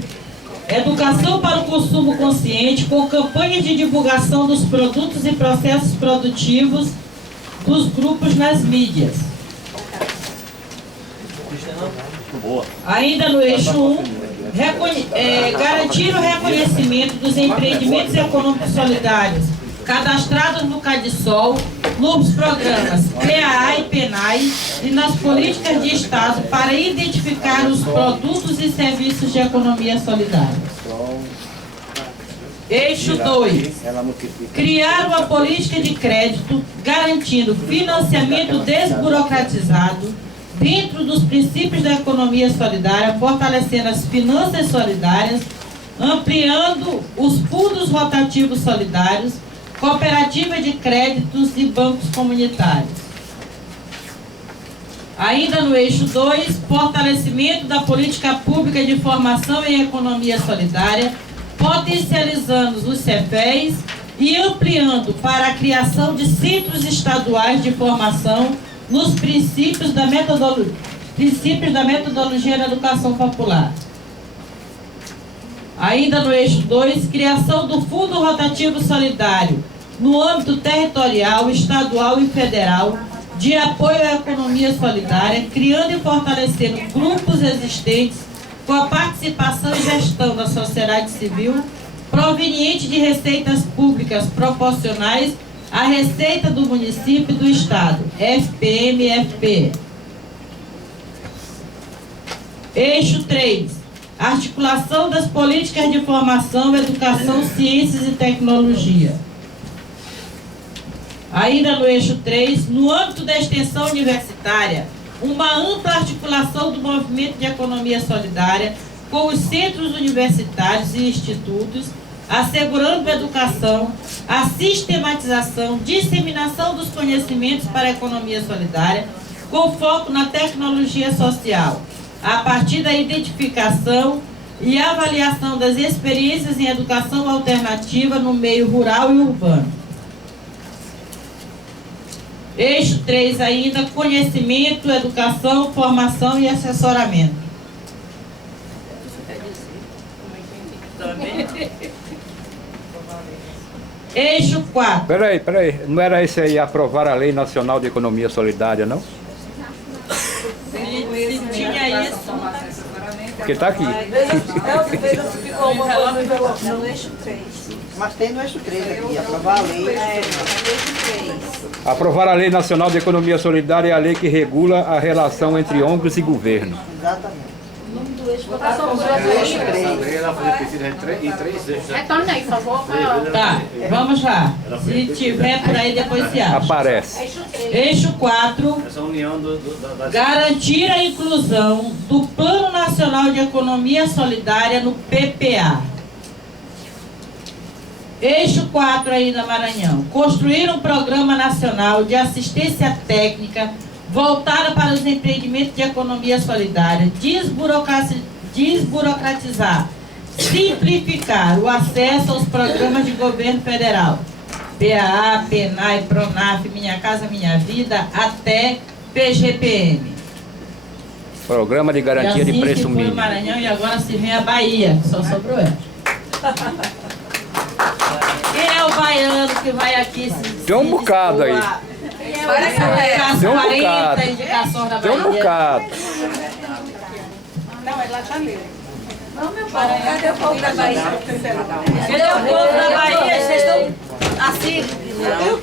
Educação para o consumo consciente com campanhas de divulgação dos produtos e processos produtivos dos grupos nas mídias. Ainda no eixo 1, garantir o reconhecimento dos empreendimentos econômicos solidários cadastrados no CadSol, nos programas PAA e PENAI e nas políticas de Estado para identificar os produtos e serviços de economia solidária. Eixo 2. Criar uma política de crédito garantindo financiamento desburocratizado dentro dos princípios da economia solidária, fortalecendo as finanças solidárias, ampliando os fundos rotativos solidários, cooperativa de créditos e bancos comunitários. Ainda no eixo 2, fortalecimento da política pública de formação em economia solidária, potencializando os CEPEs e ampliando para a criação de centros estaduais de formação nos princípios da metodologia da educação popular. Ainda no eixo 2, criação do Fundo Rotativo Solidário no âmbito territorial, estadual e federal de apoio à economia solidária, criando e fortalecendo grupos existentes com a participação e gestão da sociedade civil proveniente de receitas públicas proporcionais à receita do município e do estado, FPM e FPE. Eixo 3. Articulação das políticas de formação, educação, ciências e tecnologia. Ainda no eixo 3, no âmbito da extensão universitária, uma ampla articulação do movimento de economia solidária com os centros universitários e institutos, assegurando a educação, a sistematização, disseminação dos conhecimentos para a economia solidária, com foco na tecnologia social, a partir da identificação e avaliação das experiências em educação alternativa no meio rural e urbano. Eixo 3 ainda, conhecimento, educação, formação e assessoramento. Eixo 4. Peraí, não era esse aí aprovar a Lei Nacional de Economia Solidária, não? Se tinha isso, Porque tá aqui. Ficou no eixo 3. Mas tem no eixo 3 aqui, aprovar a lei. Aprovar a Lei Nacional de Economia Solidária é a lei que regula a relação entre ONGs e governo. Exatamente. O nome do eixo Retorne aí, por favor. Tá, vamos lá. Se tiver por aí, depois se acha. Aparece. Eixo 4. Garantir a inclusão do Plano Nacional de Economia Solidária no PPA. Eixo 4 ainda, Maranhão. Construir um programa nacional de assistência técnica voltada para os empreendimentos de economia solidária, desburocratizar, simplificar o acesso aos programas de governo federal, PAA, PENAI, PRONAF, Minha Casa Minha Vida, até PGPM. Programa de Garantia de Preço Mínimo. Foi o Maranhão e agora se vem a Bahia, só sobrou ela. Quem é o baiano que vai aqui se tem um bocado aí. Tem um bocado. Indicações da Bahia. Tem um bocado. Não, é lá já leu. Não, meu povo, cadê o povo da Bahia? Cadê o povo da Bahia? Vocês estão assim,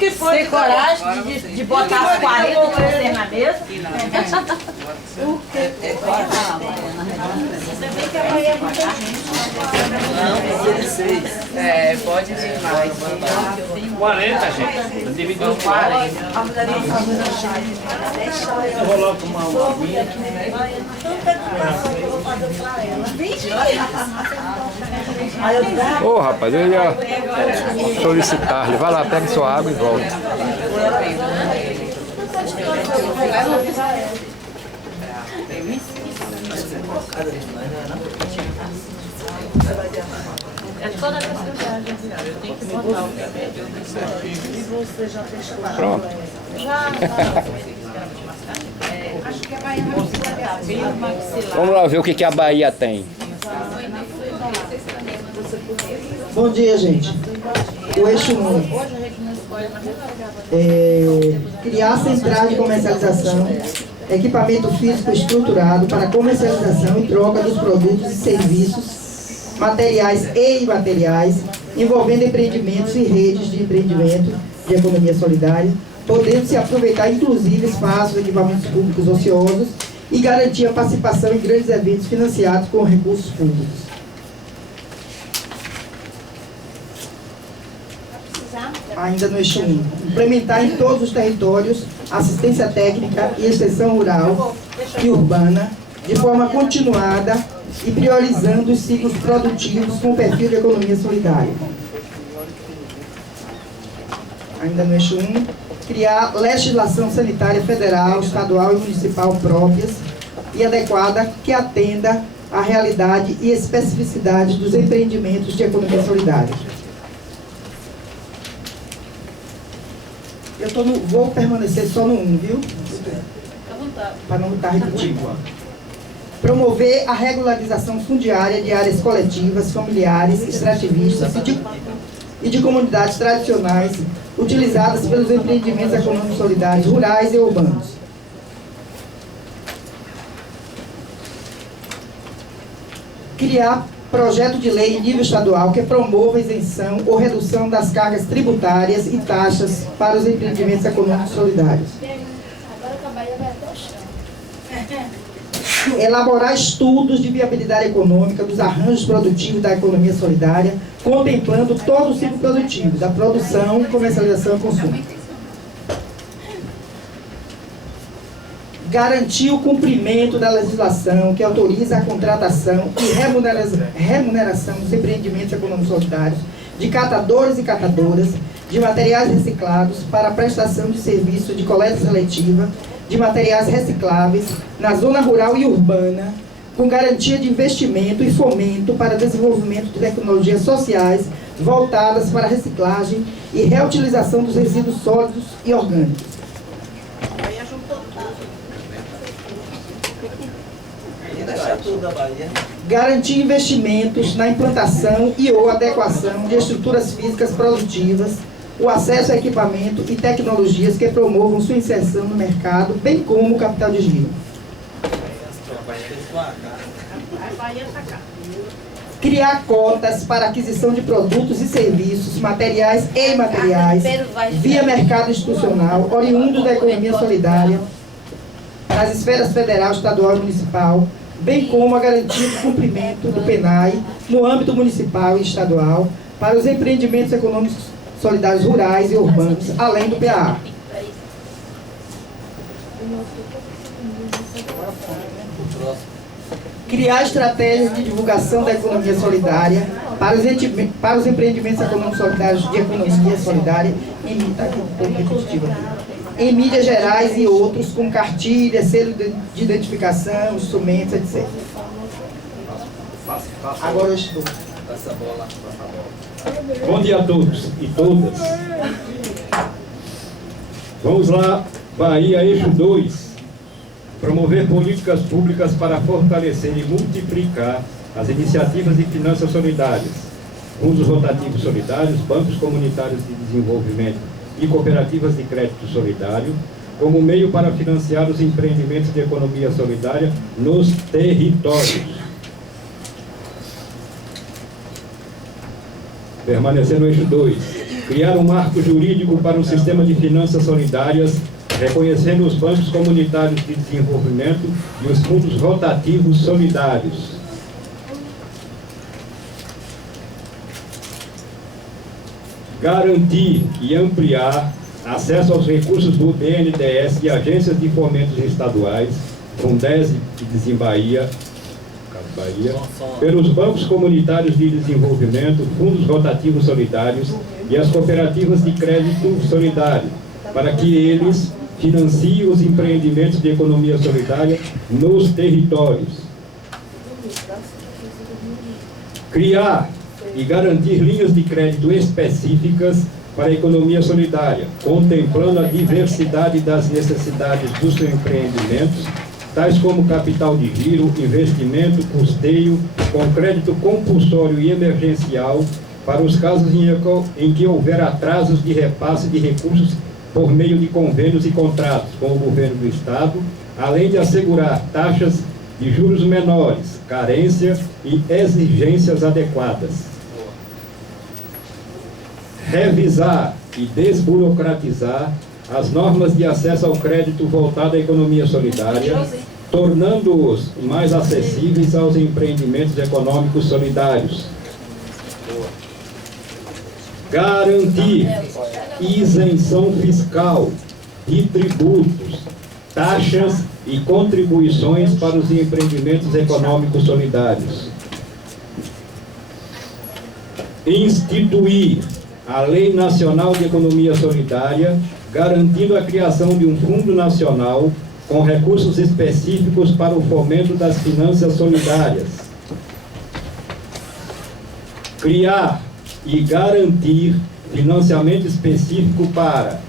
sem coragem de botar as 40 de vocês na mesa? É, pode vir mais. 40, gente. Dividiu 40. Eu coloco uma aguinha. Ô, rapaz, eu ia solicitar-lhe. Vai lá, pega sua água e volta. É toda vez que eu viajo, eu tenho que botar o remédio. E você já tem chamado? Pronto. Já. Acho que a Bahia vai Vamos lá ver o que a Bahia tem. Bom dia, gente. O eixo 1. Criar central de comercialização, equipamento físico estruturado para comercialização e troca dos produtos e serviços, materiais e imateriais, envolvendo empreendimentos e redes de empreendimento de economia solidária, podendo se aproveitar inclusive espaços e equipamentos públicos ociosos e garantir a participação em grandes eventos financiados com recursos públicos. Ainda no eixo 1, implementar em todos os territórios assistência técnica e extensão rural e urbana, de forma continuada e priorizando os ciclos produtivos com perfil de economia solidária. Ainda no eixo 1, criar legislação sanitária federal, estadual e municipal próprias e adequada que atenda à realidade e especificidade dos empreendimentos de economia solidária. Vou permanecer só no 1, viu? Para não estar repetindo. Promover a regularização fundiária de áreas coletivas, familiares, extrativistas e de comunidades tradicionais utilizadas pelos empreendimentos econômicos solidários rurais e urbanos. Criar projeto de lei em nível estadual que promova a isenção ou redução das cargas tributárias e taxas para os empreendimentos econômicos solidários. Elaborar estudos de viabilidade econômica dos arranjos produtivos da economia solidária, contemplando todo o ciclo produtivo, da produção, comercialização e consumo. Garantir o cumprimento da legislação que autoriza a contratação e remuneração dos empreendimentos econômicos solidários de catadores e catadoras de materiais reciclados para a prestação de serviço de coleta seletiva de materiais recicláveis na zona rural e urbana, com garantia de investimento e fomento para desenvolvimento de tecnologias sociais voltadas para a reciclagem e reutilização dos resíduos sólidos e orgânicos. Garantir investimentos na implantação e ou adequação de estruturas físicas produtivas, o acesso a equipamento e tecnologias que promovam sua inserção no mercado, bem como o capital de giro. Criar cotas para aquisição de produtos e serviços, materiais e imateriais, via mercado institucional, oriundos da economia solidária, nas esferas federal, estadual e municipal, bem como a garantia de cumprimento do PNAE no âmbito municipal e estadual para os empreendimentos econômicos solidários rurais e urbanos, além do PAA. Criar estratégias de divulgação da economia solidária para os empreendimentos econômicos solidários de economia solidária em mídias gerais e outros, com cartilha, selo de identificação, instrumentos, etc. Agora eu estou. Passa a bola. Bom dia a todos e todas. Vamos lá, Bahia, eixo 2. Promover políticas públicas para fortalecer e multiplicar as iniciativas de finanças solidárias, fundos rotativos solidários, bancos comunitários de desenvolvimento e cooperativas de crédito solidário, como meio para financiar os empreendimentos de economia solidária nos territórios. Permanecer no eixo 2. Criar um marco jurídico para um sistema de finanças solidárias, reconhecendo os bancos comunitários de desenvolvimento e os fundos rotativos solidários. Garantir e ampliar acesso aos recursos do BNDES e agências de fomentos estaduais, Fundese e Desembahia, Bahia, pelos bancos comunitários de desenvolvimento, fundos rotativos solidários e as cooperativas de crédito solidário, para que eles financiem os empreendimentos de economia solidária nos territórios. Criar e garantir linhas de crédito específicas para a economia solidária, contemplando a diversidade das necessidades dos empreendimentos, tais como capital de giro, investimento, custeio, com crédito compulsório e emergencial, para os casos em que houver atrasos de repasse de recursos por meio de convênios e contratos com o governo do Estado, além de assegurar taxas de juros menores, carência e exigências adequadas. Revisar e desburocratizar as normas de acesso ao crédito voltado à economia solidária, tornando-os mais acessíveis aos empreendimentos econômicos solidários. Garantir isenção fiscal de tributos, taxas e contribuições para os empreendimentos econômicos solidários. Instituir a Lei Nacional de Economia Solidária, garantindo a criação de um Fundo Nacional com recursos específicos para o fomento das finanças solidárias. Criar e garantir financiamento específico para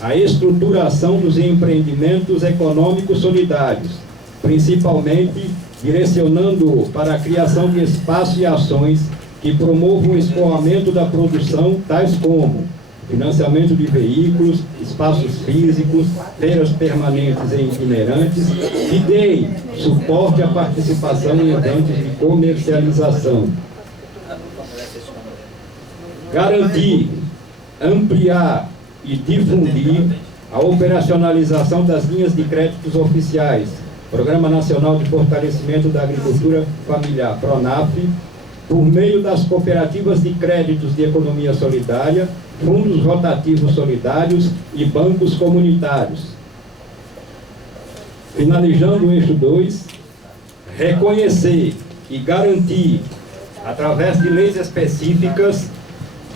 a estruturação dos empreendimentos econômicos solidários, principalmente direcionando para a criação de espaços e ações que promovam o escoamento da produção, tais como financiamento de veículos, espaços físicos, feiras permanentes e itinerantes, que deem suporte à participação em eventos de comercialização. Garantir, ampliar e difundir a operacionalização das linhas de créditos oficiais, Programa Nacional de Fortalecimento da Agricultura Familiar, PRONAF, por meio das cooperativas de créditos de economia solidária, fundos rotativos solidários e bancos comunitários. Finalizando o eixo 2, reconhecer e garantir, através de leis específicas,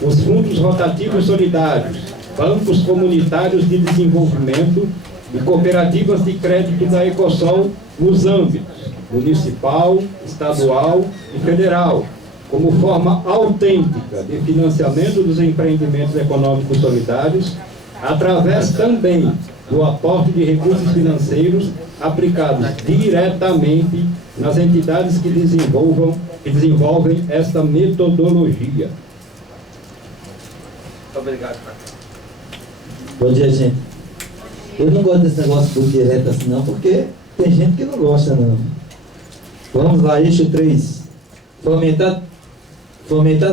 os fundos rotativos solidários, bancos comunitários de desenvolvimento e cooperativas de crédito da Ecosol nos âmbitos municipal, estadual e federal, como forma autêntica de financiamento dos empreendimentos econômicos solidários, através também do aporte de recursos financeiros aplicados diretamente nas entidades que desenvolvem esta metodologia. Obrigado. Bom dia, gente. Eu não gosto desse negócio do direto assim não, porque tem gente que não gosta não. Vamos lá, eixo 3. Fomentar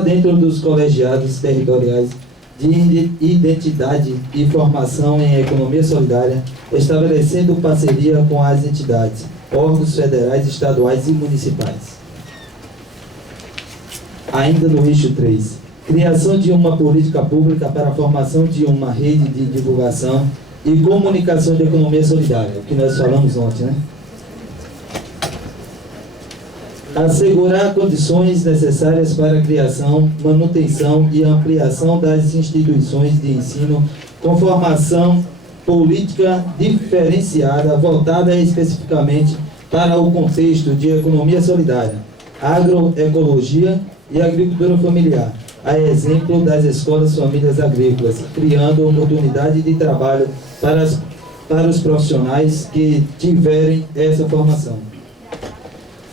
dentro dos colegiados territoriais de identidade e formação em economia solidária, estabelecendo parceria com as entidades, órgãos federais, estaduais e municipais. Ainda no eixo 3. Criação de uma política pública para a formação de uma rede de divulgação e comunicação de economia solidária, o que nós falamos ontem, né? Assegurar condições necessárias para a criação, manutenção e ampliação das instituições de ensino com formação política diferenciada, voltada especificamente para o contexto de economia solidária, agroecologia e agricultura familiar, a exemplo das escolas famílias agrícolas, criando oportunidade de trabalho para os profissionais que tiverem essa formação.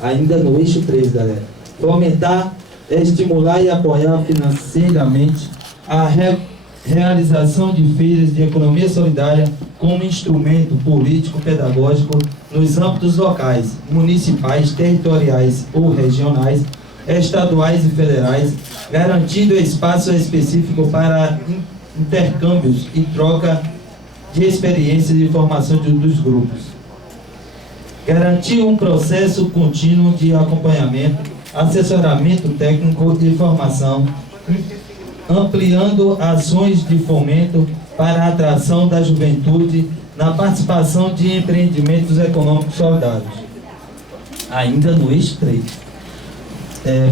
Ainda no eixo 3, galera. Fomentar, estimular e apoiar financeiramente a realização de feiras de economia solidária como instrumento político-pedagógico nos âmbitos locais, municipais, territoriais ou regionais, estaduais e federais, garantindo espaço específico para intercâmbios e troca de experiências e formação dos grupos. Garantir um processo contínuo de acompanhamento, assessoramento técnico e formação, ampliando ações de fomento para a atração da juventude na participação de empreendimentos econômicos solidários. Ainda no eixo 3.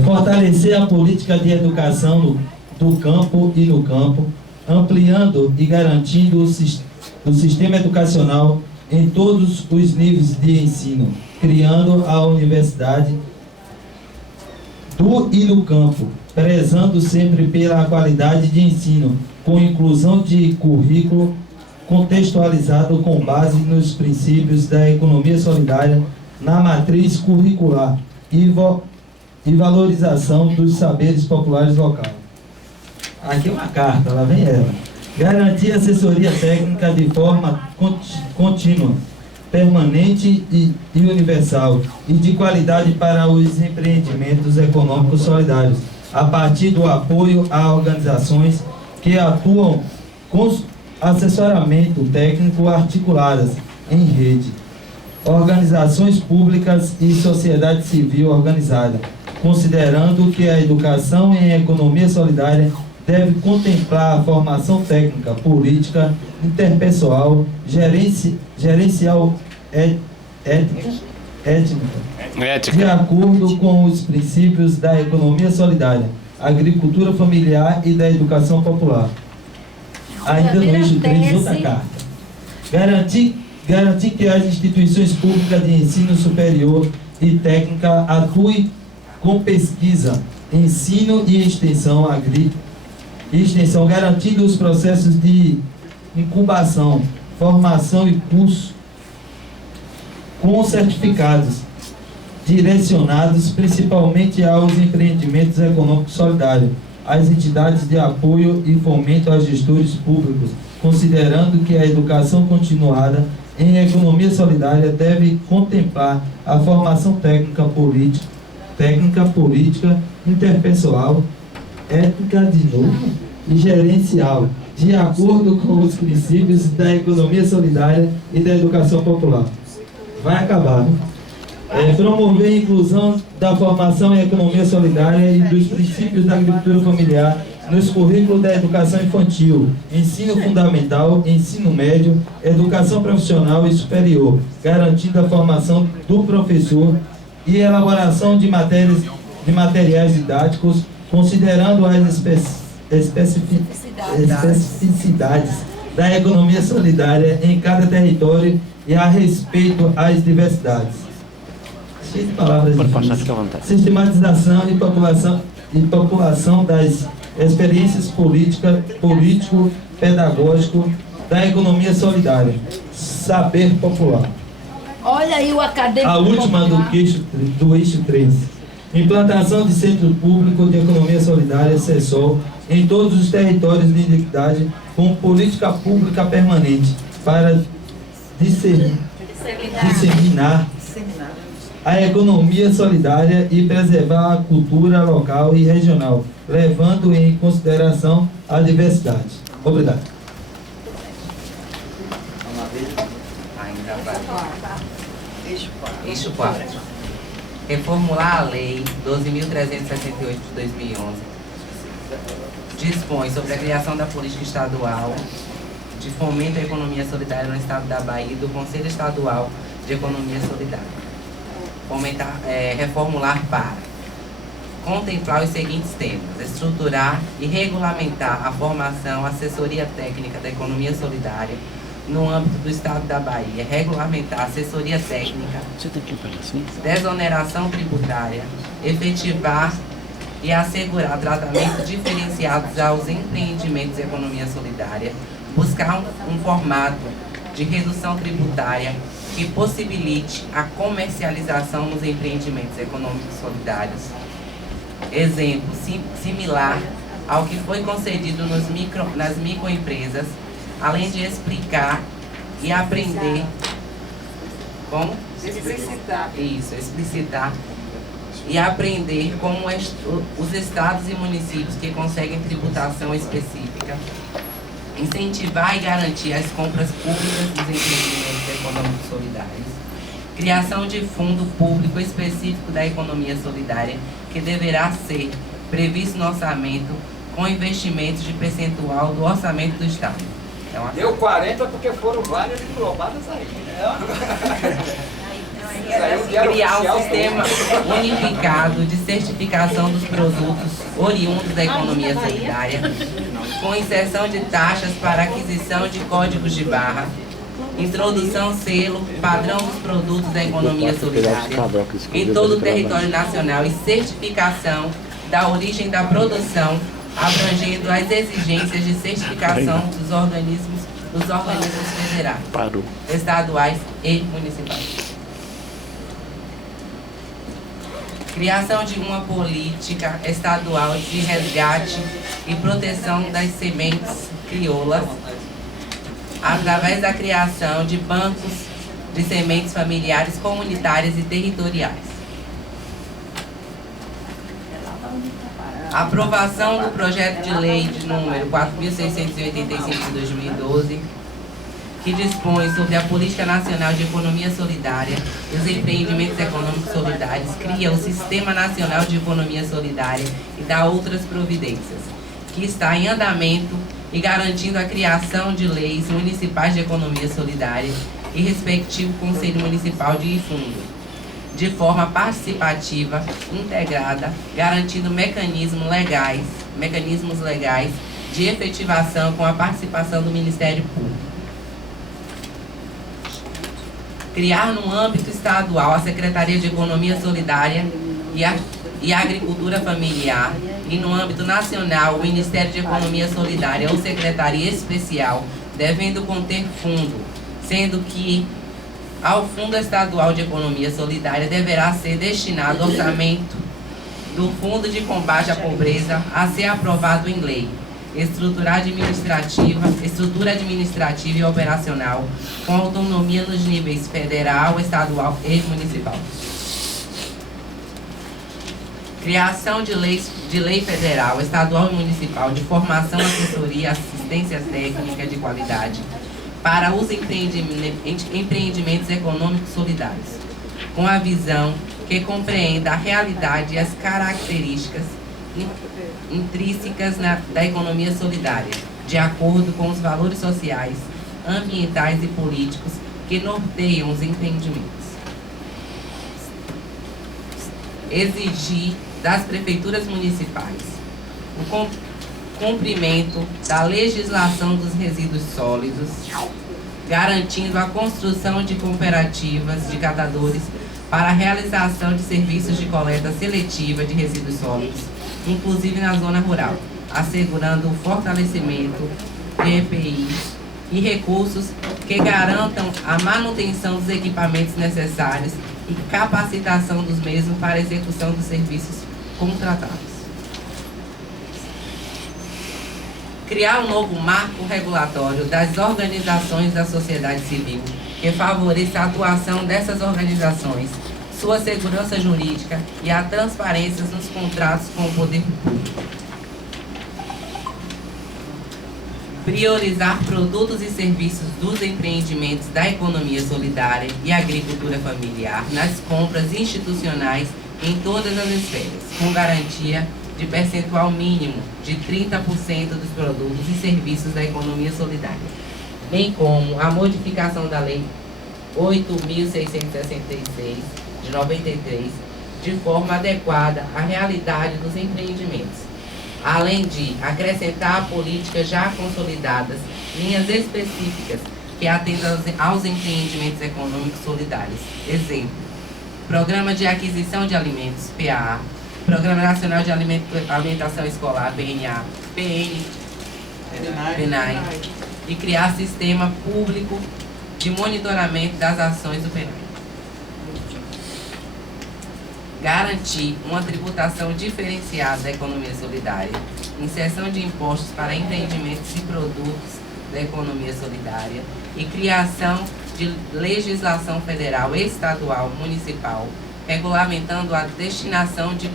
Fortalecer a política de educação do campo e no campo, ampliando e garantindo o sistema educacional em todos os níveis de ensino, criando a universidade do e no campo, prezando sempre pela qualidade de ensino, com inclusão de currículo contextualizado com base nos princípios da economia solidária na matriz curricular e valorização dos saberes populares locais. Aqui é uma carta, lá vem ela. Garantir assessoria técnica de forma contínua, permanente e universal e de qualidade para os empreendimentos econômicos solidários, a partir do apoio a organizações que atuam com assessoramento técnico articuladas em rede, organizações públicas e sociedade civil organizada, considerando que a educação em economia solidária deve contemplar a formação técnica, política, interpessoal, gerencial, étnica, de acordo com os princípios da economia solidária, agricultura familiar e da educação popular. Ainda no eixo 3, outra carta. Garantir que as instituições públicas de ensino superior e técnica atuem com pesquisa, ensino e extensão garantindo os processos de incubação, formação e curso com certificados direcionados principalmente aos empreendimentos econômicos solidários, às entidades de apoio e fomento aos gestores públicos, considerando que a educação continuada em economia solidária deve contemplar a formação técnica política, interpessoal, ética de novo e gerencial, de acordo com os princípios da economia solidária e da educação popular. Vai acabar, né? Promover a inclusão da formação em economia solidária e dos princípios da agricultura familiar nos currículos da educação infantil, ensino fundamental, ensino médio, educação profissional e superior, garantindo a formação do professor e elaboração de materiais didáticos, considerando as especificidades da economia solidária em cada território e a respeito às diversidades. Cheio de palavras difíceis. Sistematização e população das experiências político-pedagógico da economia solidária. Saber popular. Olha aí o acadêmico. A última do eixo 3. Implantação de centro público de economia solidária, CESOL, em todos os territórios de identidade, com política pública permanente para disseminar a economia solidária e preservar a cultura local e regional, levando em consideração a diversidade. Obrigado. Eixo 4. Reformular a Lei 12.368 de 2011. Dispõe sobre a criação da política estadual de fomento à economia solidária no estado da Bahia e do Conselho Estadual de Economia Solidária. Reformular para contemplar os seguintes temas: estruturar e regulamentar a formação, assessoria técnica da economia solidária no âmbito do estado da Bahia, regulamentar a assessoria técnica, desoneração tributária, efetivar e assegurar tratamentos diferenciados aos empreendimentos de economia solidária, buscar um formato de redução tributária que possibilite a comercialização nos empreendimentos econômicos solidários. Exemplo similar ao que foi concedido nas microempresas, além de explicar e aprender como? Explicitar. Isso, explicitar e aprender como os estados e municípios que conseguem tributação específica, incentivar e garantir as compras públicas dos empreendimentos econômicos solidários, criação de fundo público específico da economia solidária, que deverá ser previsto no orçamento com investimentos de percentual do orçamento do Estado. Deu 40 porque foram várias englobadas aí. Criar um sistema unificado de certificação dos produtos oriundos da economia solidária, com inserção de taxas para aquisição de códigos de barra, introdução selo padrão dos produtos da economia solidária em todo o território nacional e certificação da origem da produção, abrangendo as exigências de certificação dos organismos federais, estaduais e municipais. Criação de uma política estadual de resgate e proteção das sementes crioulas, através da criação de bancos de sementes familiares, comunitárias e territoriais. Aprovação do projeto de lei de número 4.685 de 2012, que dispõe sobre a Política Nacional de Economia Solidária e os empreendimentos econômicos solidários, cria o Sistema Nacional de Economia Solidária e dá outras providências, que está em andamento e garantindo a criação de leis municipais de economia solidária e respectivo Conselho Municipal de Fundo, de forma participativa, integrada, garantindo mecanismos legais de efetivação com a participação do Ministério Público. Criar no âmbito estadual a Secretaria de Economia Solidária e Agricultura Familiar e no âmbito nacional o Ministério de Economia Solidária ou Secretaria Especial, devendo conter fundo, sendo que ao Fundo Estadual de Economia Solidária deverá ser destinado orçamento do Fundo de Combate à Pobreza a ser aprovado em lei, estrutura administrativa e operacional, com autonomia nos níveis federal, estadual e municipal. Criação de lei federal, estadual e municipal de formação, assessoria e assistência técnica de qualidade para os empreendimentos econômicos solidários, com a visão que compreenda a realidade e as características intrínsecas da economia solidária, de acordo com os valores sociais, ambientais e políticos que norteiam os empreendimentos. Exigir das prefeituras municipais o cumprimento da legislação dos resíduos sólidos, garantindo a construção de cooperativas de catadores para a realização de serviços de coleta seletiva de resíduos sólidos, inclusive na zona rural, assegurando o fortalecimento de EPIs e recursos que garantam a manutenção dos equipamentos necessários e capacitação dos mesmos para a execução dos serviços contratados. Criar um novo marco regulatório das organizações da sociedade civil que favoreça a atuação dessas organizações, sua segurança jurídica e a transparência nos contratos com o poder público. Priorizar produtos e serviços dos empreendimentos da economia solidária e agricultura familiar nas compras institucionais em todas as esferas, com garantia de percentual mínimo de 30% dos produtos e serviços da economia solidária, bem como a modificação da Lei 8.666, de 93, de forma adequada à realidade dos empreendimentos, além de acrescentar a políticas já consolidadas, linhas específicas que atendam aos empreendimentos econômicos solidários. Exemplo, Programa de Aquisição de Alimentos, PAA, Programa Nacional de Alimentação Escolar, PNA, PNAE, e criar sistema público de monitoramento das ações do PNAE. Garantir uma tributação diferenciada da economia solidária, inserção de impostos para empreendimentos e produtos da economia solidária e criação de legislação federal, estadual, municipal, regulamentando a destinação de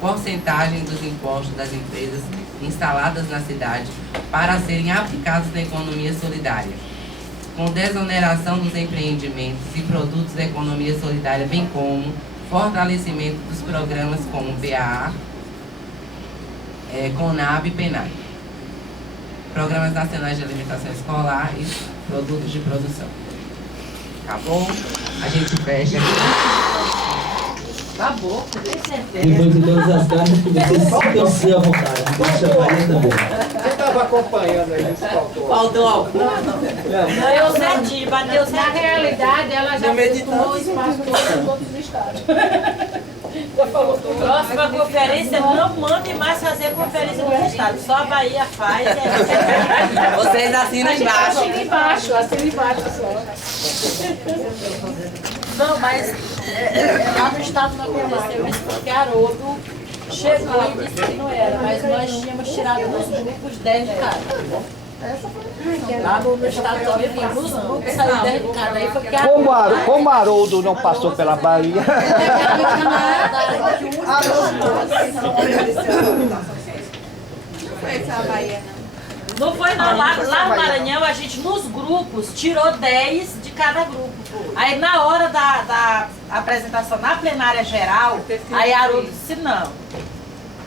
porcentagem dos impostos das empresas instaladas na cidade para serem aplicados na economia solidária, com desoneração dos empreendimentos e produtos da economia solidária, bem como fortalecimento dos programas como PAA, CONAB e PENAI, Programas Nacionais de Alimentação Escolar e Produtos de Produção. Acabou? A gente fecha aqui. Acabou, tem certeza. Depois de todas as cartas, que vocês sintam-se à vontade. Pode chamar também. Quem estava acompanhando aí? Faltou algo? Não, eu certinho, bateu certinho. Na realidade, ela já tomou o espaço todo em todos os estados. Já falou tudo. Próxima conferência, não mande mais fazer conferência no estado. Só a Bahia faz. Vocês assinam embaixo. Assina embaixo só. Não, mas lá no estado não aconteceu isso, porque Haroldo chegou e disse que não era, mas nós tínhamos tirado nos grupos 10 de cada. Lá no estado também, nos grupos saiu 10 de cada. Aí foi porque Como Haroldo não passou pela Bahia. Não foi não, lá no Maranhão a gente nos grupos tirou 10 de cada grupo. Aí na hora da apresentação na plenária geral, aí Haroldo disse não,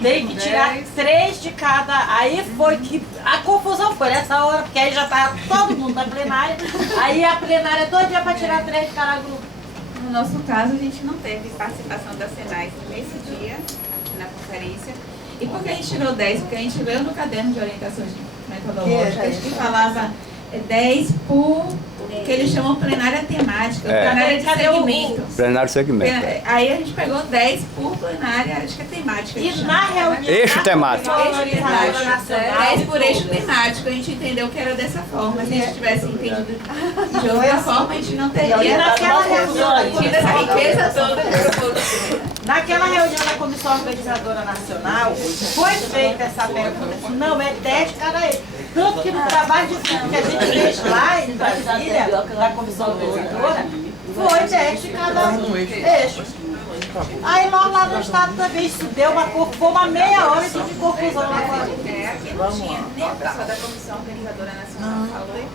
tem que tirar 3 de cada. Aí foi que a confusão foi nessa hora, porque aí já estava todo mundo na plenária, aí a plenária todo dia para tirar 3 de cada grupo. No nosso caso, a gente não teve participação da Senai nesse dia, na conferência. E por que a gente tirou 10? Porque a gente leu no caderno de orientações metodológicas que falava 10 por que eles chamam plenária temática, É. plenária de segmento. Plenário segmento. Aí a gente pegou 10 por plenária, acho que é temática. E na reunião... Eixo temático. Eixo temático. 10 por eixo temático. A gente entendeu que era dessa forma. Se a gente tivesse entendido de outra forma, a gente não teria. E naquela reunião... tido essa riqueza toda que propôs. Naquela reunião da Comissão Organizadora Nacional, foi feita essa pergunta. Não, é 10 cada eixo. Tanto que no trabalho de fundo que a gente fez lá em Brasília, da Comissão Organizadora, foi 10 de cada eixo. Aí nós lá no estado também, isso deu foi uma meia hora de confusão lá fora. Aqui não tinha nem a pessoa da Comissão Organizadora Nacional falou,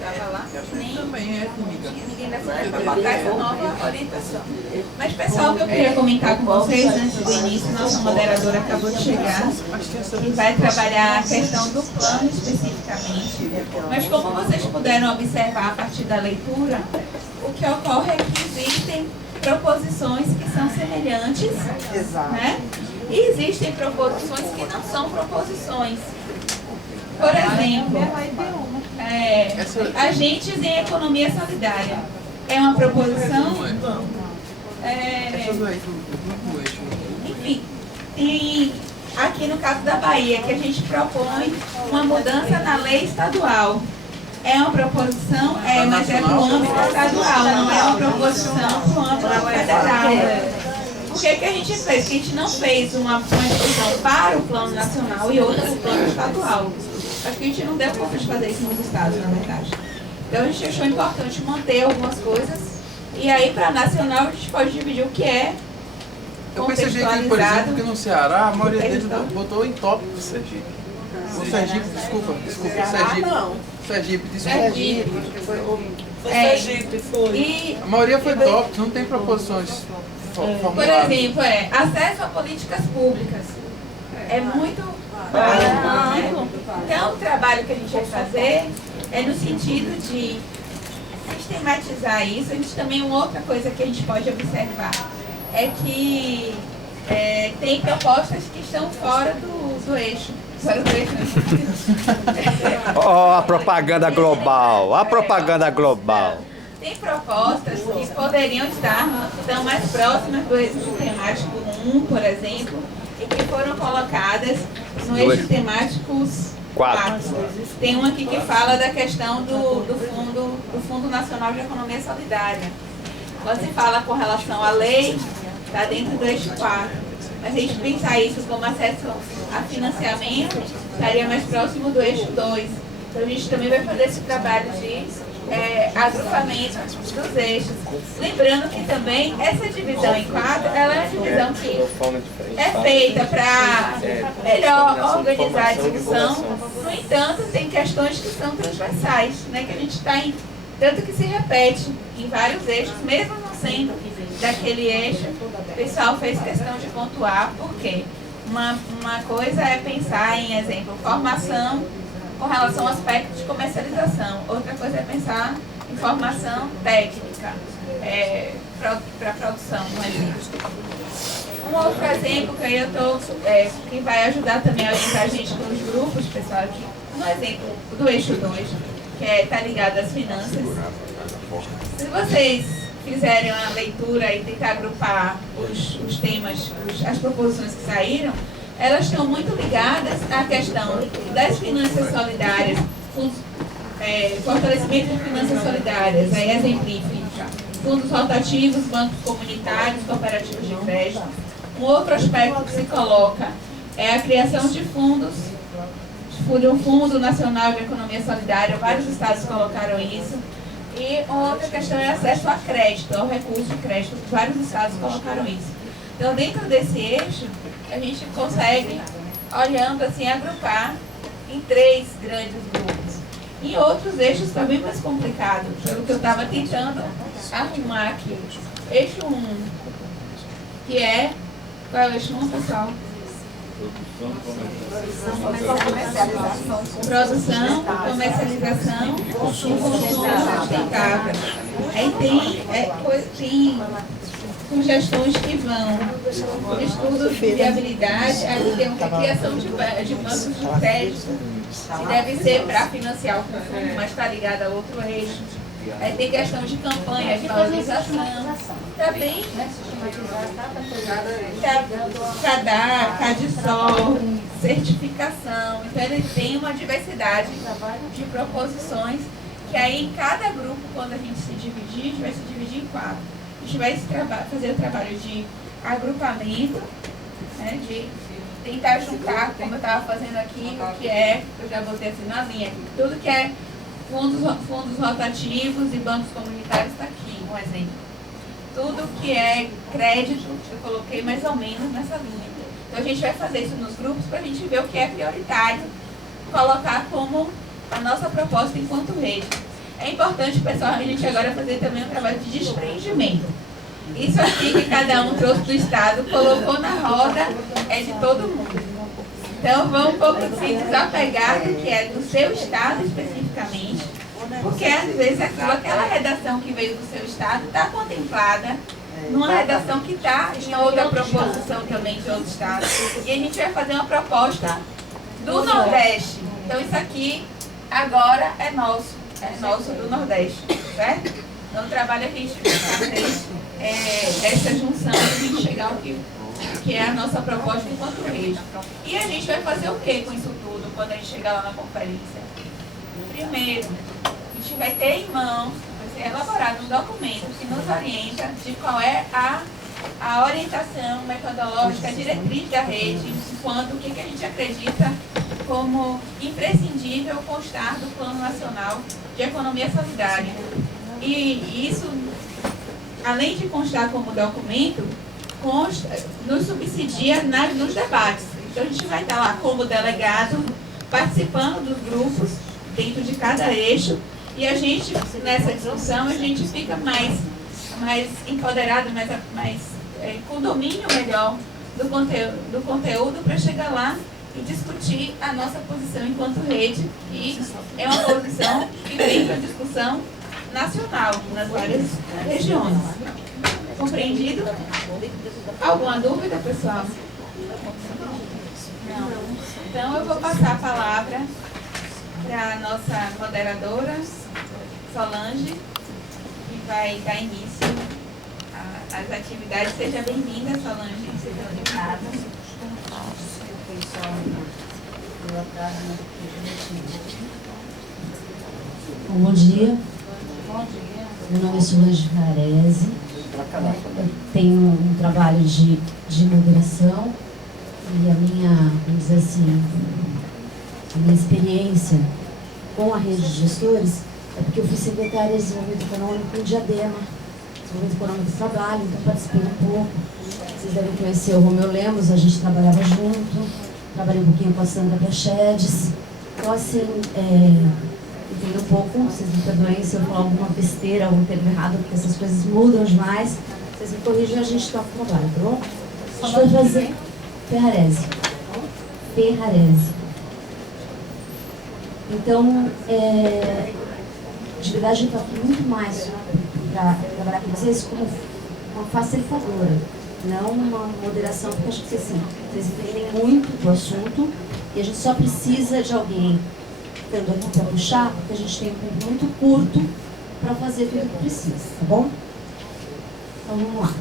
estava lá, nem tinha ninguém dessa área para botar essa nova orientação. Mas, pessoal, o que eu queria comentar com vocês antes do início, nossa moderadora acabou de chegar e vai trabalhar a questão do plano especificamente. Mas como vocês puderam observar a partir da leitura, o que ocorre é que existem proposições que são semelhantes, né? E existem proposições que não são proposições. Por exemplo, agentes em economia solidária. É uma proposição? Enfim, e aqui no caso da Bahia, que a gente propõe uma mudança na lei estadual. É uma proposição, mas é para o âmbito estadual, não é uma proposição para o âmbito federal. O que a gente fez? Que a gente não fez uma discussão para o plano nacional e outra para o plano estadual. Acho que a gente não deu conta de fazer isso nos estados, na verdade. Então a gente achou importante manter algumas coisas e aí para nacional a gente pode dividir o que é Eu percebi que, por exemplo, que no Ceará a maioria deles botou em tópico o Sergipe. O Sergipe, desculpa, Sergipe. Sergipe, desculpa. Sergipe foi. A maioria foi tópico, não tem proposições formuladas. Por exemplo, acesso a políticas públicas. É muito amplo. Então, o trabalho que a gente vai fazer é no sentido de sistematizar isso. A gente também, uma outra coisa que a gente pode observar é que tem propostas que estão fora do eixo. Ó, a propaganda global, a propaganda global. Tem propostas que poderiam estão mais próximas do eixo temático 1, por exemplo, e que foram colocadas no eixo temático 4. Tem uma aqui que fala da questão do Fundo Nacional de Economia Solidária. Quando se fala com relação à lei, está dentro do eixo 4. Mas se a gente pensar isso como acesso a financiamento, estaria mais próximo do eixo 2. Então a gente também vai fazer esse trabalho de agrupamento dos eixos. Lembrando que também essa divisão em 4, ela é uma divisão que é feita para melhor organizar a discussão. No entanto, tem questões que são transversais, né, que a gente está em, tanto que se repete em vários eixos, mesmo não sendo daquele eixo, o pessoal fez questão de pontuar, porque uma coisa é pensar em, exemplo, formação com relação ao aspecto de comercialização, outra coisa é pensar em formação técnica para produção, por exemplo. Um outro exemplo que eu que vai ajudar também a orientar a gente nos grupos, pessoal, aqui, um exemplo do eixo 2, que está ligado às finanças. Se vocês fizerem uma leitura e tentar agrupar os temas, as proposições que saíram, elas estão muito ligadas à questão das finanças solidárias, fortalecimento de finanças solidárias, aí exemplifica fundos rotativos, bancos comunitários, cooperativos de crédito. Um outro aspecto que se coloca é a criação de fundos, um Fundo Nacional de Economia Solidária, vários estados colocaram isso. E outra questão é acesso a crédito, ao recurso de crédito, vários estados colocaram isso. Então, dentro desse eixo, a gente consegue, olhando assim, agrupar em 3 grandes grupos. Em outros eixos também mais complicados, pelo que eu estava tentando arrumar aqui. Eixo 1, que é... Qual é o eixo 1, pessoal? Produção, comercialização e consumo sustentável. Aí tem sugestões que vão de estudo de viabilidade, aí tem uma criação de bancos de crédito, que deve ser para financiar o consumo, mas está ligado a outro eixo. Aí tem questão de campanha, de valorização. Também CADSOL, certificação. Então ele tem uma diversidade de proposições que aí em cada grupo, quando a gente se dividir, a gente vai se dividir em 4. A gente vai fazer o trabalho de agrupamento, né, de tentar juntar, como eu estava fazendo aqui, o que é, eu já botei assim na linha, tudo que é fundos rotativos e bancos comunitários está aqui, um exemplo. Tudo que é crédito, eu coloquei mais ou menos nessa linha. Então a gente vai fazer isso nos grupos para a gente ver o que é prioritário, colocar como a nossa proposta enquanto rede. É importante, pessoal, a gente agora fazer também um trabalho de desprendimento. Isso aqui que cada um trouxe do Estado, colocou na roda, é de todo mundo. Então vamos um pouco se desapegar do que é do seu Estado especificamente, porque às vezes aquela redação que veio do seu Estado está contemplada numa redação que está em outra proposição também de outro Estado. E a gente vai fazer uma proposta do Nordeste. Então isso aqui agora é nosso do Nordeste, certo? Então o trabalho a gente vai fazer essa junção para a gente chegar ao que é a nossa proposta enquanto rede. E a gente vai fazer o que com isso tudo quando a gente chegar lá na conferência? Primeiro, a gente vai ter em mãos, vai ser elaborado um documento que nos orienta de qual é a orientação metodológica, a diretriz da rede, enquanto o que a gente acredita como imprescindível constar do Plano Nacional de Economia Solidária. E isso, além de constar como documento, nos subsidia nos debates. Então a gente vai estar lá como delegado, participando dos grupos, dentro de cada eixo, e a gente, nessa discussão, a gente fica mais empoderado, com domínio melhor do conteúdo para chegar lá e discutir a nossa posição enquanto rede, e é uma posição que vem para discussão nacional, nas várias regiões. Compreendido? Alguma dúvida, pessoal? Não. Então eu vou passar a palavra para a nossa moderadora, Solange, que vai dar início às atividades. Seja bem-vinda, Solange. Seja obrigada. Bom dia. Meu nome é Solange Carese. Eu tenho um trabalho de moderação e a minha, vamos dizer assim, a minha experiência com a rede de gestores é porque eu fui secretária de Desenvolvimento Econômico em Diadema, Desenvolvimento Econômico do Trabalho, então participei um pouco. Vocês devem conhecer o Romeu Lemos, a gente trabalhava junto, trabalhei um pouquinho com a Sandra Prachedes. Então, assim, entendo um pouco, vocês me perdoem se eu falar alguma besteira, algum termo errado, porque essas coisas mudam demais. Vocês me corrigem e a gente toca o trabalho, tá bom? A gente vai fazer Ferrarese. Então, de verdade, a gente está aqui muito mais para trabalhar com vocês como uma facilitadora, não uma moderação, porque acho que vocês entendem muito do assunto e a gente só precisa de alguém estando aqui para puxar, porque a gente tem um tempo muito curto para fazer tudo o que precisa, tá bom? Então vamos lá.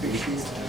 Peixeiro.